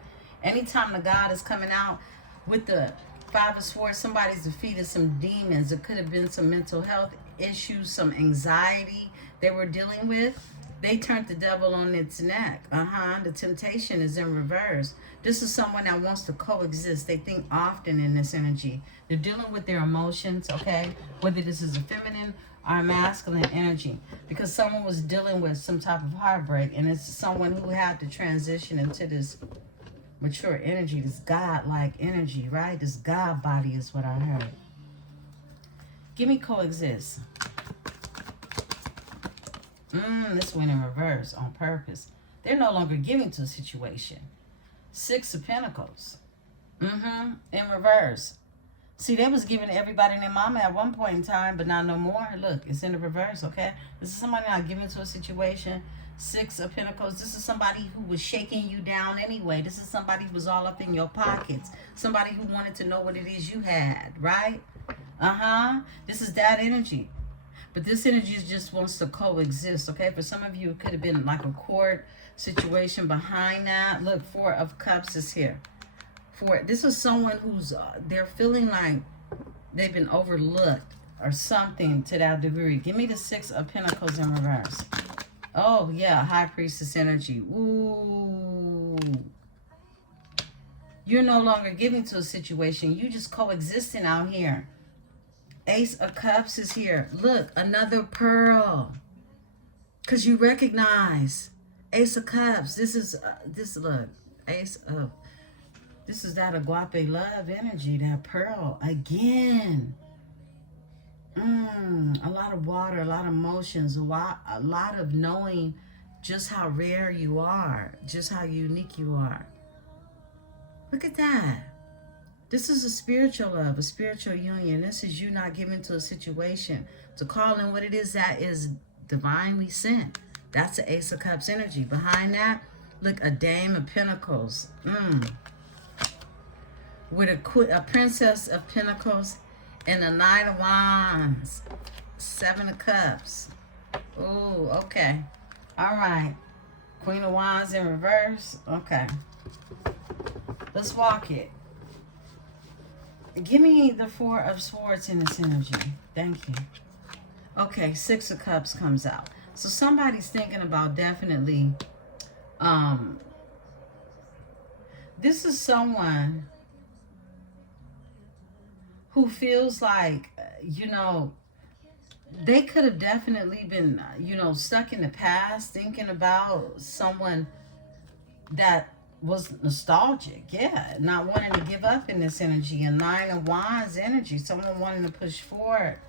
Anytime the God is coming out with the 5 of Swords, somebody's defeated some demons. It could have been some mental health issues, some anxiety they were dealing with. They turned the devil on its neck. The temptation is in reverse. This is someone that wants to coexist. They think often in this energy. They're dealing with their emotions, okay? Whether this is a feminine or a masculine energy. Because someone was dealing with some type of heartbreak. And it's someone who had to transition into this mature energy, this God-like energy, right? This God body is what I heard. Give me coexist. This went in reverse on purpose. They're no longer giving to a situation. 6 of Pentacles. In reverse. See, they was giving to everybody and their mama at one point in time, but not no more. Look, it's in the reverse, okay? This is somebody not giving to a situation. 6 of Pentacles. This is somebody who was shaking you down anyway. This is somebody who was all up in your pockets. Somebody who wanted to know what it is you had, right? This is that energy. But this energy just wants to coexist, okay? For some of you, it could have been like a court situation behind that. Look, 4 of Cups is here. This is someone who's, they're feeling like they've been overlooked or something to that degree. Give me the 6 of Pentacles in reverse. Oh, yeah, High Priestess energy. Ooh. You're no longer giving to a situation. You just coexisting out here. Ace of Cups is here. Look, another pearl. Because you recognize Ace of Cups. This is, look, Ace of, this is that agape love energy, that pearl. Again. A lot of water, a lot of emotions, a lot of knowing just how rare you are, just how unique you are. Look at that. This is a spiritual love, a spiritual union. This is you not giving to a situation to call in what it is that is divinely sent. That's the Ace of Cups energy. Behind that, look, a Dame of Pentacles. With a Princess of Pentacles and a Knight of Wands. 7 of Cups. Ooh, okay. All right. Queen of Wands in reverse. Okay. Let's walk it. Give me the 4 of Swords in this energy. Thank you. Okay, 6 of Cups comes out. So somebody's thinking about definitely, this is someone who feels like, you know, they could have definitely been, you know, stuck in the past thinking about someone that was nostalgic, yeah, not wanting to give up in this energy. A 9 of Wands energy, someone wanting to push forward,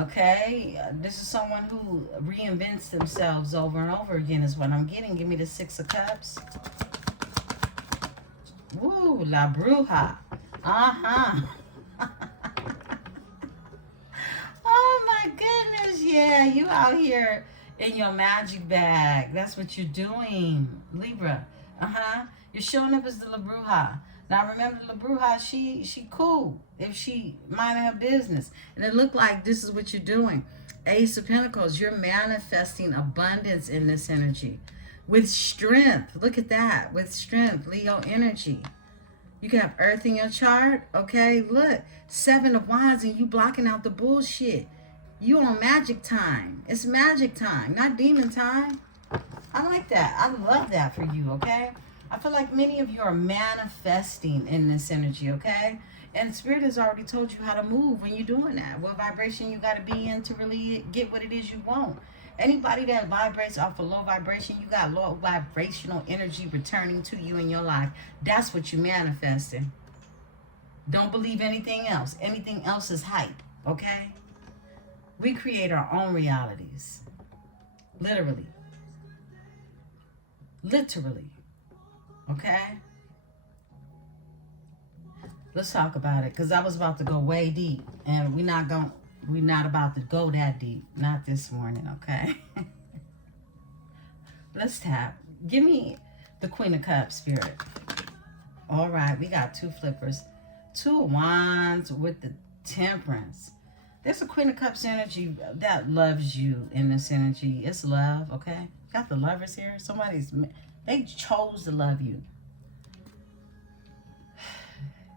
okay? This is someone who reinvents themselves over and over again is what I'm getting. Give me the 6 of Cups. Woo, La Bruja. Oh my goodness, yeah, you out here in your magic bag. That's what you're doing, Libra. You're showing up as the La Bruja. Now remember, La Bruja, she cool if she minding her business. And it looked like this is what you're doing. Ace of Pentacles, you're manifesting abundance in this energy. With strength, look at that. With strength, Leo energy. You can have Earth in your chart, okay? Look, 7 of Wands and you blocking out the bullshit. You on magic time. It's magic time, not demon time. I like that. I love that for you, okay? I feel like many of you are manifesting in this energy, okay? And Spirit has already told you how to move when you're doing that. What vibration you got to be in to really get what it is you want. Anybody that vibrates off a low vibration, you got low vibrational energy returning to you in your life. That's what you're manifesting. Don't believe anything else. Anything else is hype, okay? We create our own realities. Literally. Literally. Okay? Let's talk about it, because I was about to go way deep, and we're not about to go that deep. Not this morning, okay? Let's tap. Give me the Queen of Cups, Spirit. All right, we got 2 flippers. 2 of Wands with the Temperance. There's a Queen of Cups energy that loves you in this energy. It's love, okay? Got the Lovers here. They chose to love you.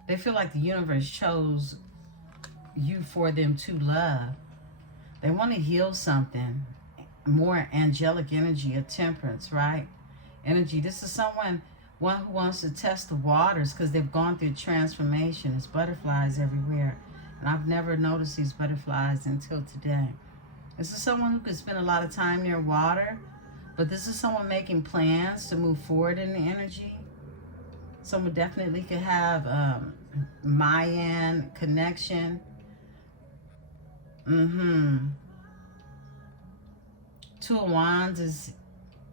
They feel like the universe chose you for them to love. They want to heal something. More angelic energy of Temperance, right? Energy. This is one who wants to test the waters because they've gone through transformation. There's butterflies everywhere. And I've never noticed these butterflies until today. This is someone who could spend a lot of time near water. But this is someone making plans to move forward in the energy. Someone definitely could have Mayan connection. Two of Wands is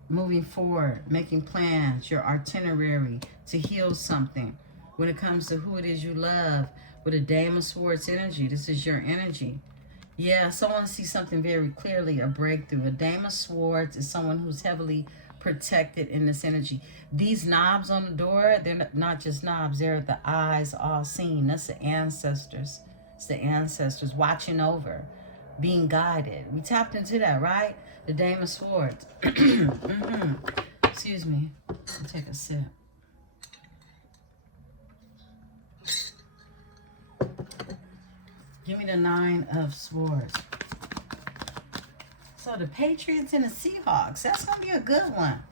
moving forward, making plans, your itinerary to heal something. When it comes to who it is you love, with a Dame of Swords energy, this is your energy. Yeah, someone sees something very clearly, a breakthrough. A Dame of Swords is someone who's heavily protected in this energy. These knobs on the door, they're not just knobs, they're the eyes all seen. That's the ancestors. It's the ancestors watching over, being guided. We tapped into that, right? The Dame of Swords. Excuse me. I'll take a sip. Give me the 9 of Swords. So the Patriots and the Seahawks. That's going to be a good one.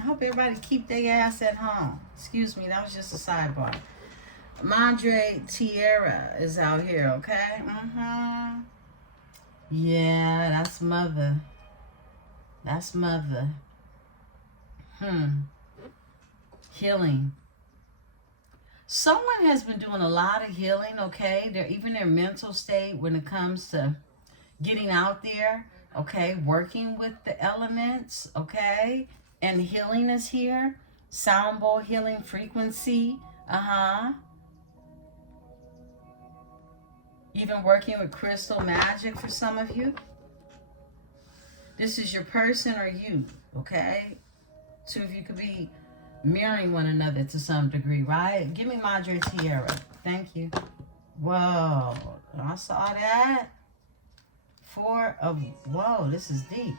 I hope everybody keep their ass at home. Excuse me, that was just a sidebar. Madre Tierra is out here, okay? Yeah, that's mother. That's mother. Healing. Someone has been doing a lot of healing, okay? Even their mental state when it comes to getting out there, okay? Working with the elements, okay? And healing is here. Sound bowl healing frequency. Even working with crystal magic for some of you. This is your person or you, okay? 2 of you could be mirroring one another to some degree, right? Give me Madre Tierra. Thank you. Whoa, I saw that. 4 of, whoa, this is deep.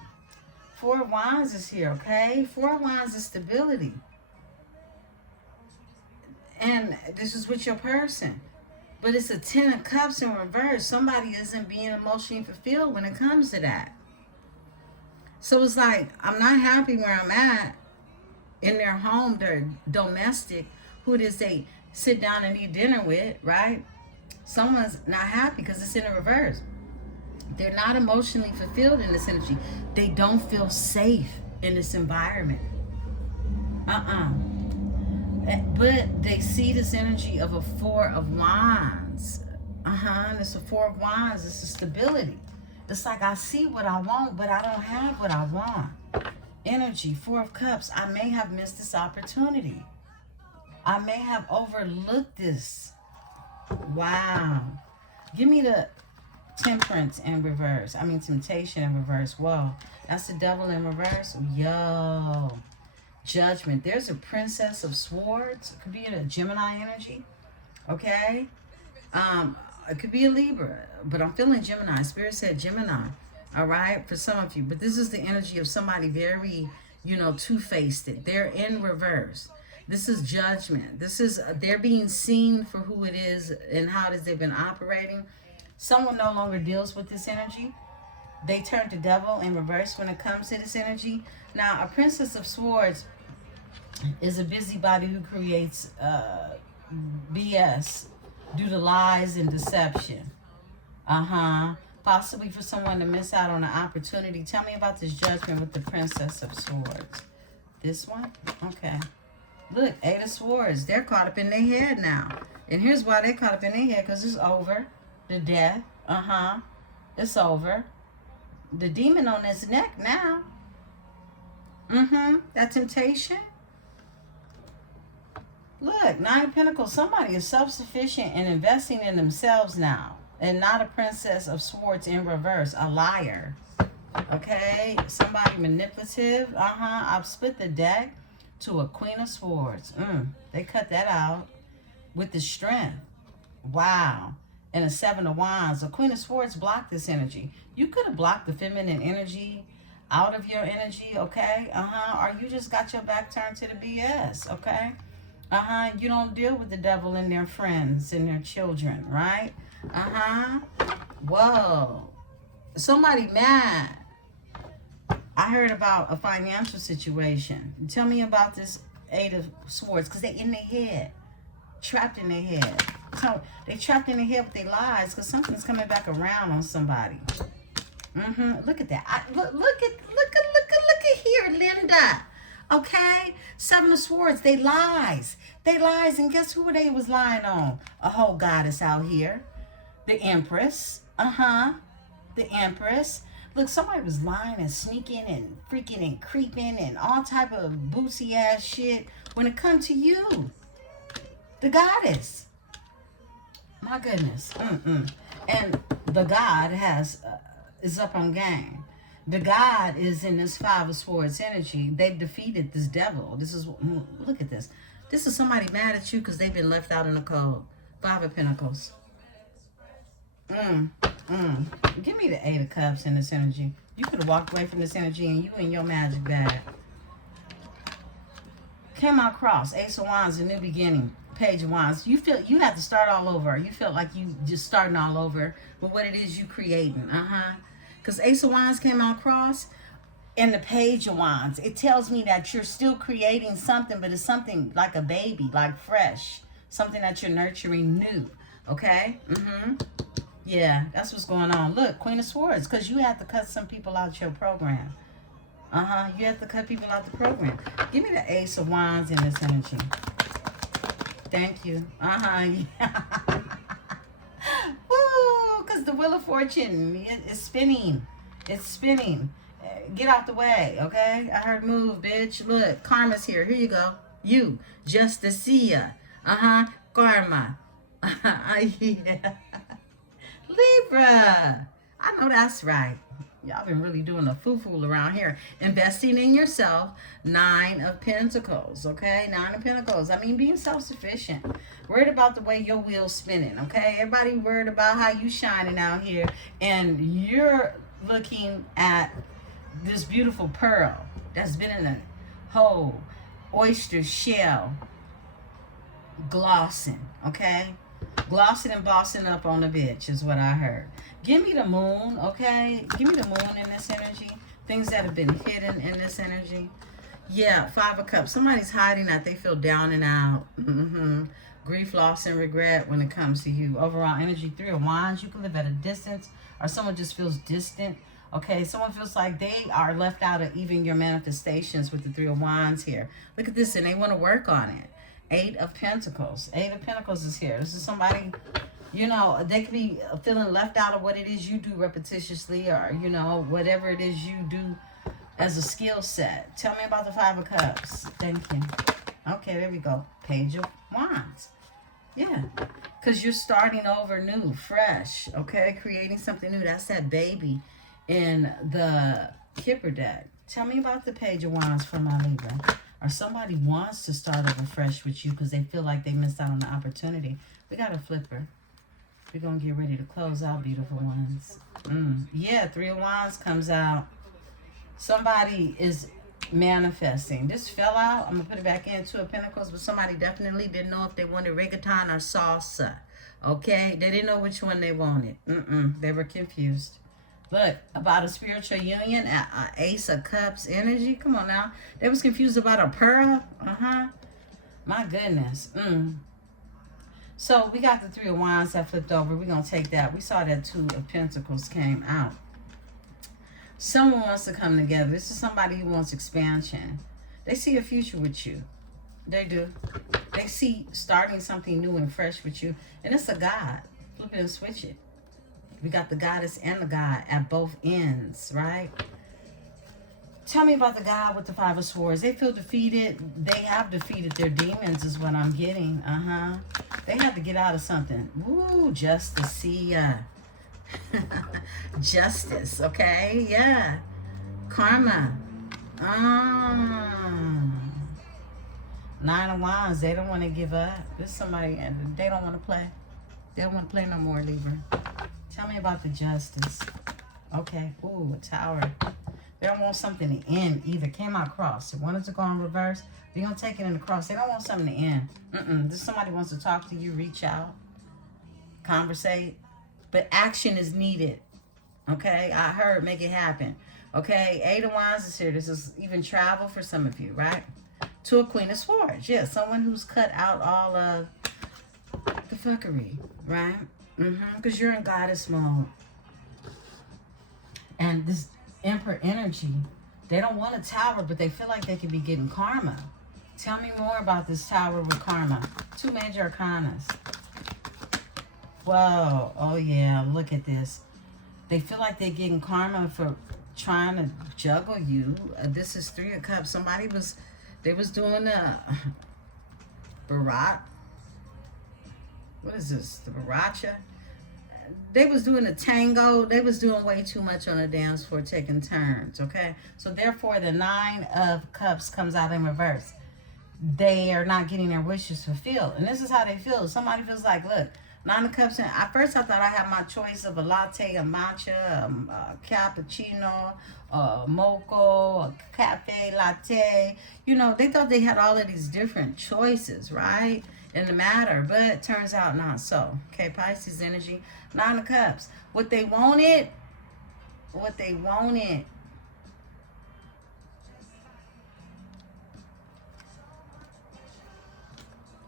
4 of Wands is here, okay? 4 of Wands is stability. And this is with your person. But it's a 10 of Cups in reverse. Somebody isn't being emotionally fulfilled when it comes to that. So it's like, I'm not happy where I'm at. In their home, their domestic, who it is they sit down and eat dinner with, right? Someone's not happy because it's in the reverse. They're not emotionally fulfilled in this energy. They don't feel safe in this environment. But they see this energy of a 4 of Wands. And it's a 4 of Wands. It's a stability. It's like I see what I want, but I don't have what I want. Energy, 4 of Cups. I may have missed this opportunity. I may have overlooked this. Wow. Give me the Temperance in reverse. I mean, Temptation in reverse. Whoa. That's the Devil in reverse. Yo. Judgment. There's a Princess of Swords. It could be a Gemini energy. Okay. It could be a Libra. But I'm feeling Gemini. Spirit said Gemini. All right, for some of you. But this is the energy of somebody very, you know, two-faced. They're in reverse. This is judgment. This is they're being seen for who it is and how it is they've been operating. Someone no longer deals with this energy. They turn to devil in reverse when it comes to this energy. Now, a Princess of Swords is a busybody who creates BS due to lies and deception. Possibly for someone to miss out on an opportunity. Tell me about this judgment with the Princess of Swords. This one? Okay. Look, Eight of Swords. They're caught up in their head now. And here's why they're caught up in their head. Because it's over. The death. It's over. The demon on his neck now. That temptation. Look, Nine of Pentacles. Somebody is self-sufficient and investing in themselves now. And not a Princess of Swords in reverse. A liar. Okay? Somebody manipulative. I've split the deck to a Queen of Swords. They cut that out with the Strength. Wow. And a Seven of Wands. A Queen of Swords blocked this energy. You could have blocked the feminine energy out of your energy, okay? Or you just got your back turned to the BS, okay? You don't deal with the devil and their friends and their children, right? Whoa. Somebody mad. I heard about a financial situation. Tell me about this Eight of Swords, because they in their head. Trapped in their head. So they trapped in their head with their lies because something's coming back around on somebody. Look at that. Look at here, Linda. Okay? Seven of Swords. They lies. They lies, and guess who they was lying on? A whole goddess out here. The Empress. The Empress. Look, somebody was lying and sneaking and freaking and creeping and all type of bootsy ass shit when it come to you. The goddess. My goodness. And the God is up on game. The God is in this Five of Swords energy. They've defeated this devil. This is, look at this. This is somebody mad at you because they've been left out in the cold. Five of Pentacles. Give me the Eight of Cups in this energy. You could have walked away from this energy and you in your magic bag. Came across Ace of Wands, a new beginning. Page of Wands. You feel you have to start all over. You feel like you just starting all over with what it is you creating. Because Ace of Wands came across and the Page of Wands. It tells me that you're still creating something, but it's something like a baby, like fresh. Something that you're nurturing new. Okay? Yeah, that's what's going on. Look, Queen of Swords, because you have to cut some people out your program. You have to cut people out the program. Give me the Ace of Wands in this energy. Thank you. Woo, because the Wheel of Fortune is spinning. It's spinning. Get out the way, okay? I heard move, bitch. Look, karma's here. Here you go. You, Justicia. Karma. Yeah. Libra. I know that's right. Y'all been really doing a foo-foo around here. Investing in yourself. Nine of Pentacles, okay? Nine of Pentacles. I mean, being self-sufficient. Worried about the way your wheel's spinning, okay? Everybody worried about how you shining out here. And you're looking at this beautiful pearl that's been in a whole oyster shell. Glossing, okay? Glossing and bossing up on the bitch is what I heard. Give me the moon, okay? Give me the moon in this energy. Things that have been hidden in this energy. Yeah, Five of Cups. Somebody's hiding that they feel down and out. Grief, loss, and regret when it comes to you. Overall energy. Three of Wands. You can live at a distance, or someone just feels distant. Okay, someone feels like they are left out of even your manifestations with the Three of Wands here. Look at this, and they want to work on it. Eight of Pentacles. Eight of Pentacles is here. This is somebody, you know, they could be feeling left out of what it is you do repetitiously, or, you know, whatever it is you do as a skill set. Tell me about the Five of Cups. Thank you. Okay, there we go. Page of Wands. Yeah, because you're starting over new, fresh, okay? Creating something new. That's that baby in the Kipper deck. Tell me about the Page of Wands for my Libra. Or somebody wants to start over fresh with you because they feel like they missed out on the opportunity. We got a flipper. We're going to get ready to close out, beautiful ones. Yeah, Three of Wands comes out. Somebody is manifesting. This fell out. I'm going to put it back in. Two of Pentacles. But somebody definitely didn't know if they wanted reggaeton or salsa. Okay? They didn't know which one they wanted. They were confused. Look, about a spiritual union, Ace of Cups energy. Come on now. They was confused about a pearl. My goodness. So we got the Three of Wands that flipped over. We're going to take that. We saw that Two of Pentacles came out. Someone wants to come together. This is somebody who wants expansion. They see a future with you. They do. They see starting something new and fresh with you. And it's a God. Flip it and switch it. We got the goddess and the god at both ends, right? Tell me about the God with the Five of Swords. They feel defeated. They have defeated their demons is what I'm getting. They had to get out of something. Woo, justice. See ya. Justice, okay? Yeah. Karma. Nine of Wands. They don't want to give up. This is somebody, and they don't want to play. They don't want to play no more, Libra. Tell me about the justice. Okay. Ooh, a Tower. They don't want something to end either. Came out cross. They wanted to go in reverse. They're going to take it in the cross. They don't want something to end. This somebody wants to talk to you, reach out, conversate. But action is needed. Okay? I heard, make it happen. Okay? Eight of Wands is here. This is even travel for some of you, right? To a Queen of Swords. Yeah, someone who's cut out all of the fuckery, right? Because you're in goddess mode. And this Emperor energy, they don't want a Tower, but they feel like they could be getting karma. Tell me more about this Tower with karma. Two major arcanas. Whoa. Oh, yeah. Look at this. They feel like they're getting karma for trying to juggle you. This is Three of Cups. They was doing a barat. What is this? The baracha? They was doing a tango. They was doing way too much on the dance floor, taking turns, okay? So therefore, the Nine of Cups comes out in reverse. They are not getting their wishes fulfilled. And this is how they feel. Somebody feels like, look, Nine of Cups. And at first, I thought I had my choice of a latte, a matcha, a cappuccino, a mocha, a cafe latte. You know, they thought they had all of these different choices, right? In the matter, but it turns out not so. Okay, Pisces energy, Nine of Cups. What they wanted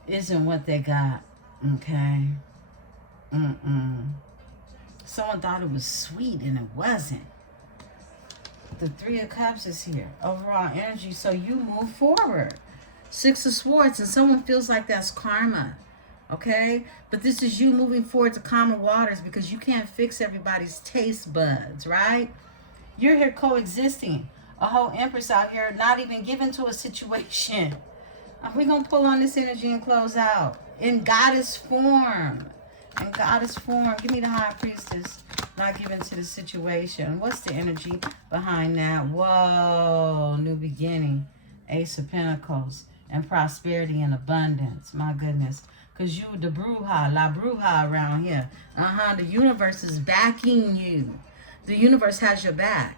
isn't what they got. Okay. Someone thought it was sweet and it wasn't. The Three of Cups is here. Overall energy, so you move forward. Six of Swords, and someone feels like that's karma, okay? But this is you moving forward to calmer waters because you can't fix everybody's taste buds, right? You're here coexisting. A whole Empress out here not even given to a situation. We're going to pull on this energy and close out. In goddess form. In goddess form. Give me the High Priestess. Not given to the situation. What's the energy behind that? Whoa. New beginning. Ace of Pentacles. And prosperity and abundance. My goodness. Because you, the bruja, la bruja around here. The universe is backing you. The universe has your back.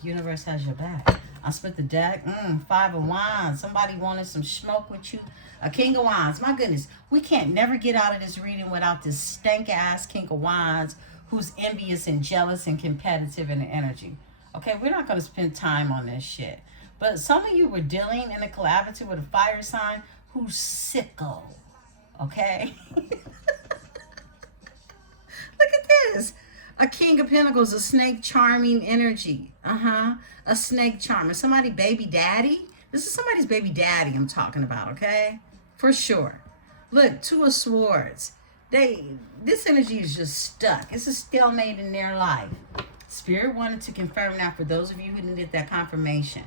The universe has your back. I split the deck. Five of Wands. Somebody wanted some smoke with you. A King of Wands. My goodness. We can't never get out of this reading without this stank-ass King of Wands who's envious and jealous and competitive in the energy. Okay, we're not going to spend time on this shit. But some of you were dealing in a collaborative with a fire sign who's sicko. Okay? Look at this. A King of Pentacles, a snake charming energy. A snake charmer. Somebody baby daddy. This is somebody's baby daddy I'm talking about, okay? For sure. Look, Two of Swords. This energy is just stuck. It's a stalemate in their life. Spirit wanted to confirm that for those of you who needed that confirmation.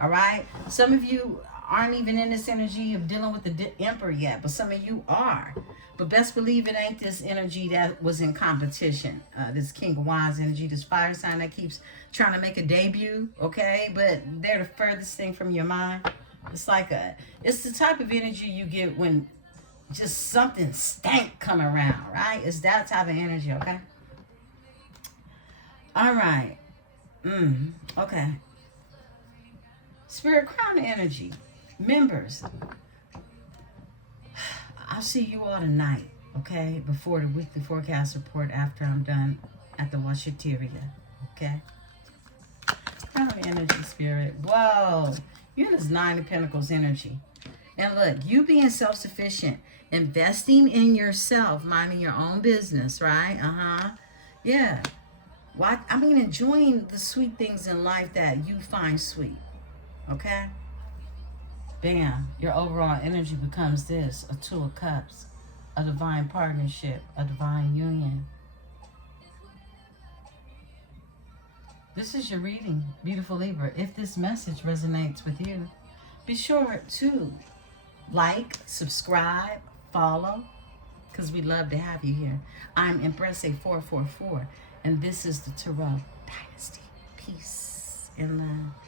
All right? Some of you aren't even in this energy of dealing with the Emperor yet, but some of you are. But best believe it ain't this energy that was in competition. This King of Wands energy, this fire sign that keeps trying to make a debut, okay? But they're the furthest thing from your mind. It's the type of energy you get when just something stank coming around, right? It's that type of energy, okay? All right. Okay. Spirit crown energy. Members, I'll see you all tonight, okay? Before the weekly forecast report after I'm done at the washateria, okay? Crown energy, Spirit. Whoa. You're in this Nine of Pentacles energy. And look, you being self-sufficient, investing in yourself, minding your own business, right? Yeah. Well, I mean, enjoying the sweet things in life that you find sweet, okay? Bam. Your overall energy becomes this, a Two of Cups, a divine partnership, a divine union. This is your reading, beautiful Libra. If this message resonates with you, be sure to like, subscribe, follow, because we'd love to have you here. I'm Emperesse 444, and this is the Tarot Dynasty. Peace and love.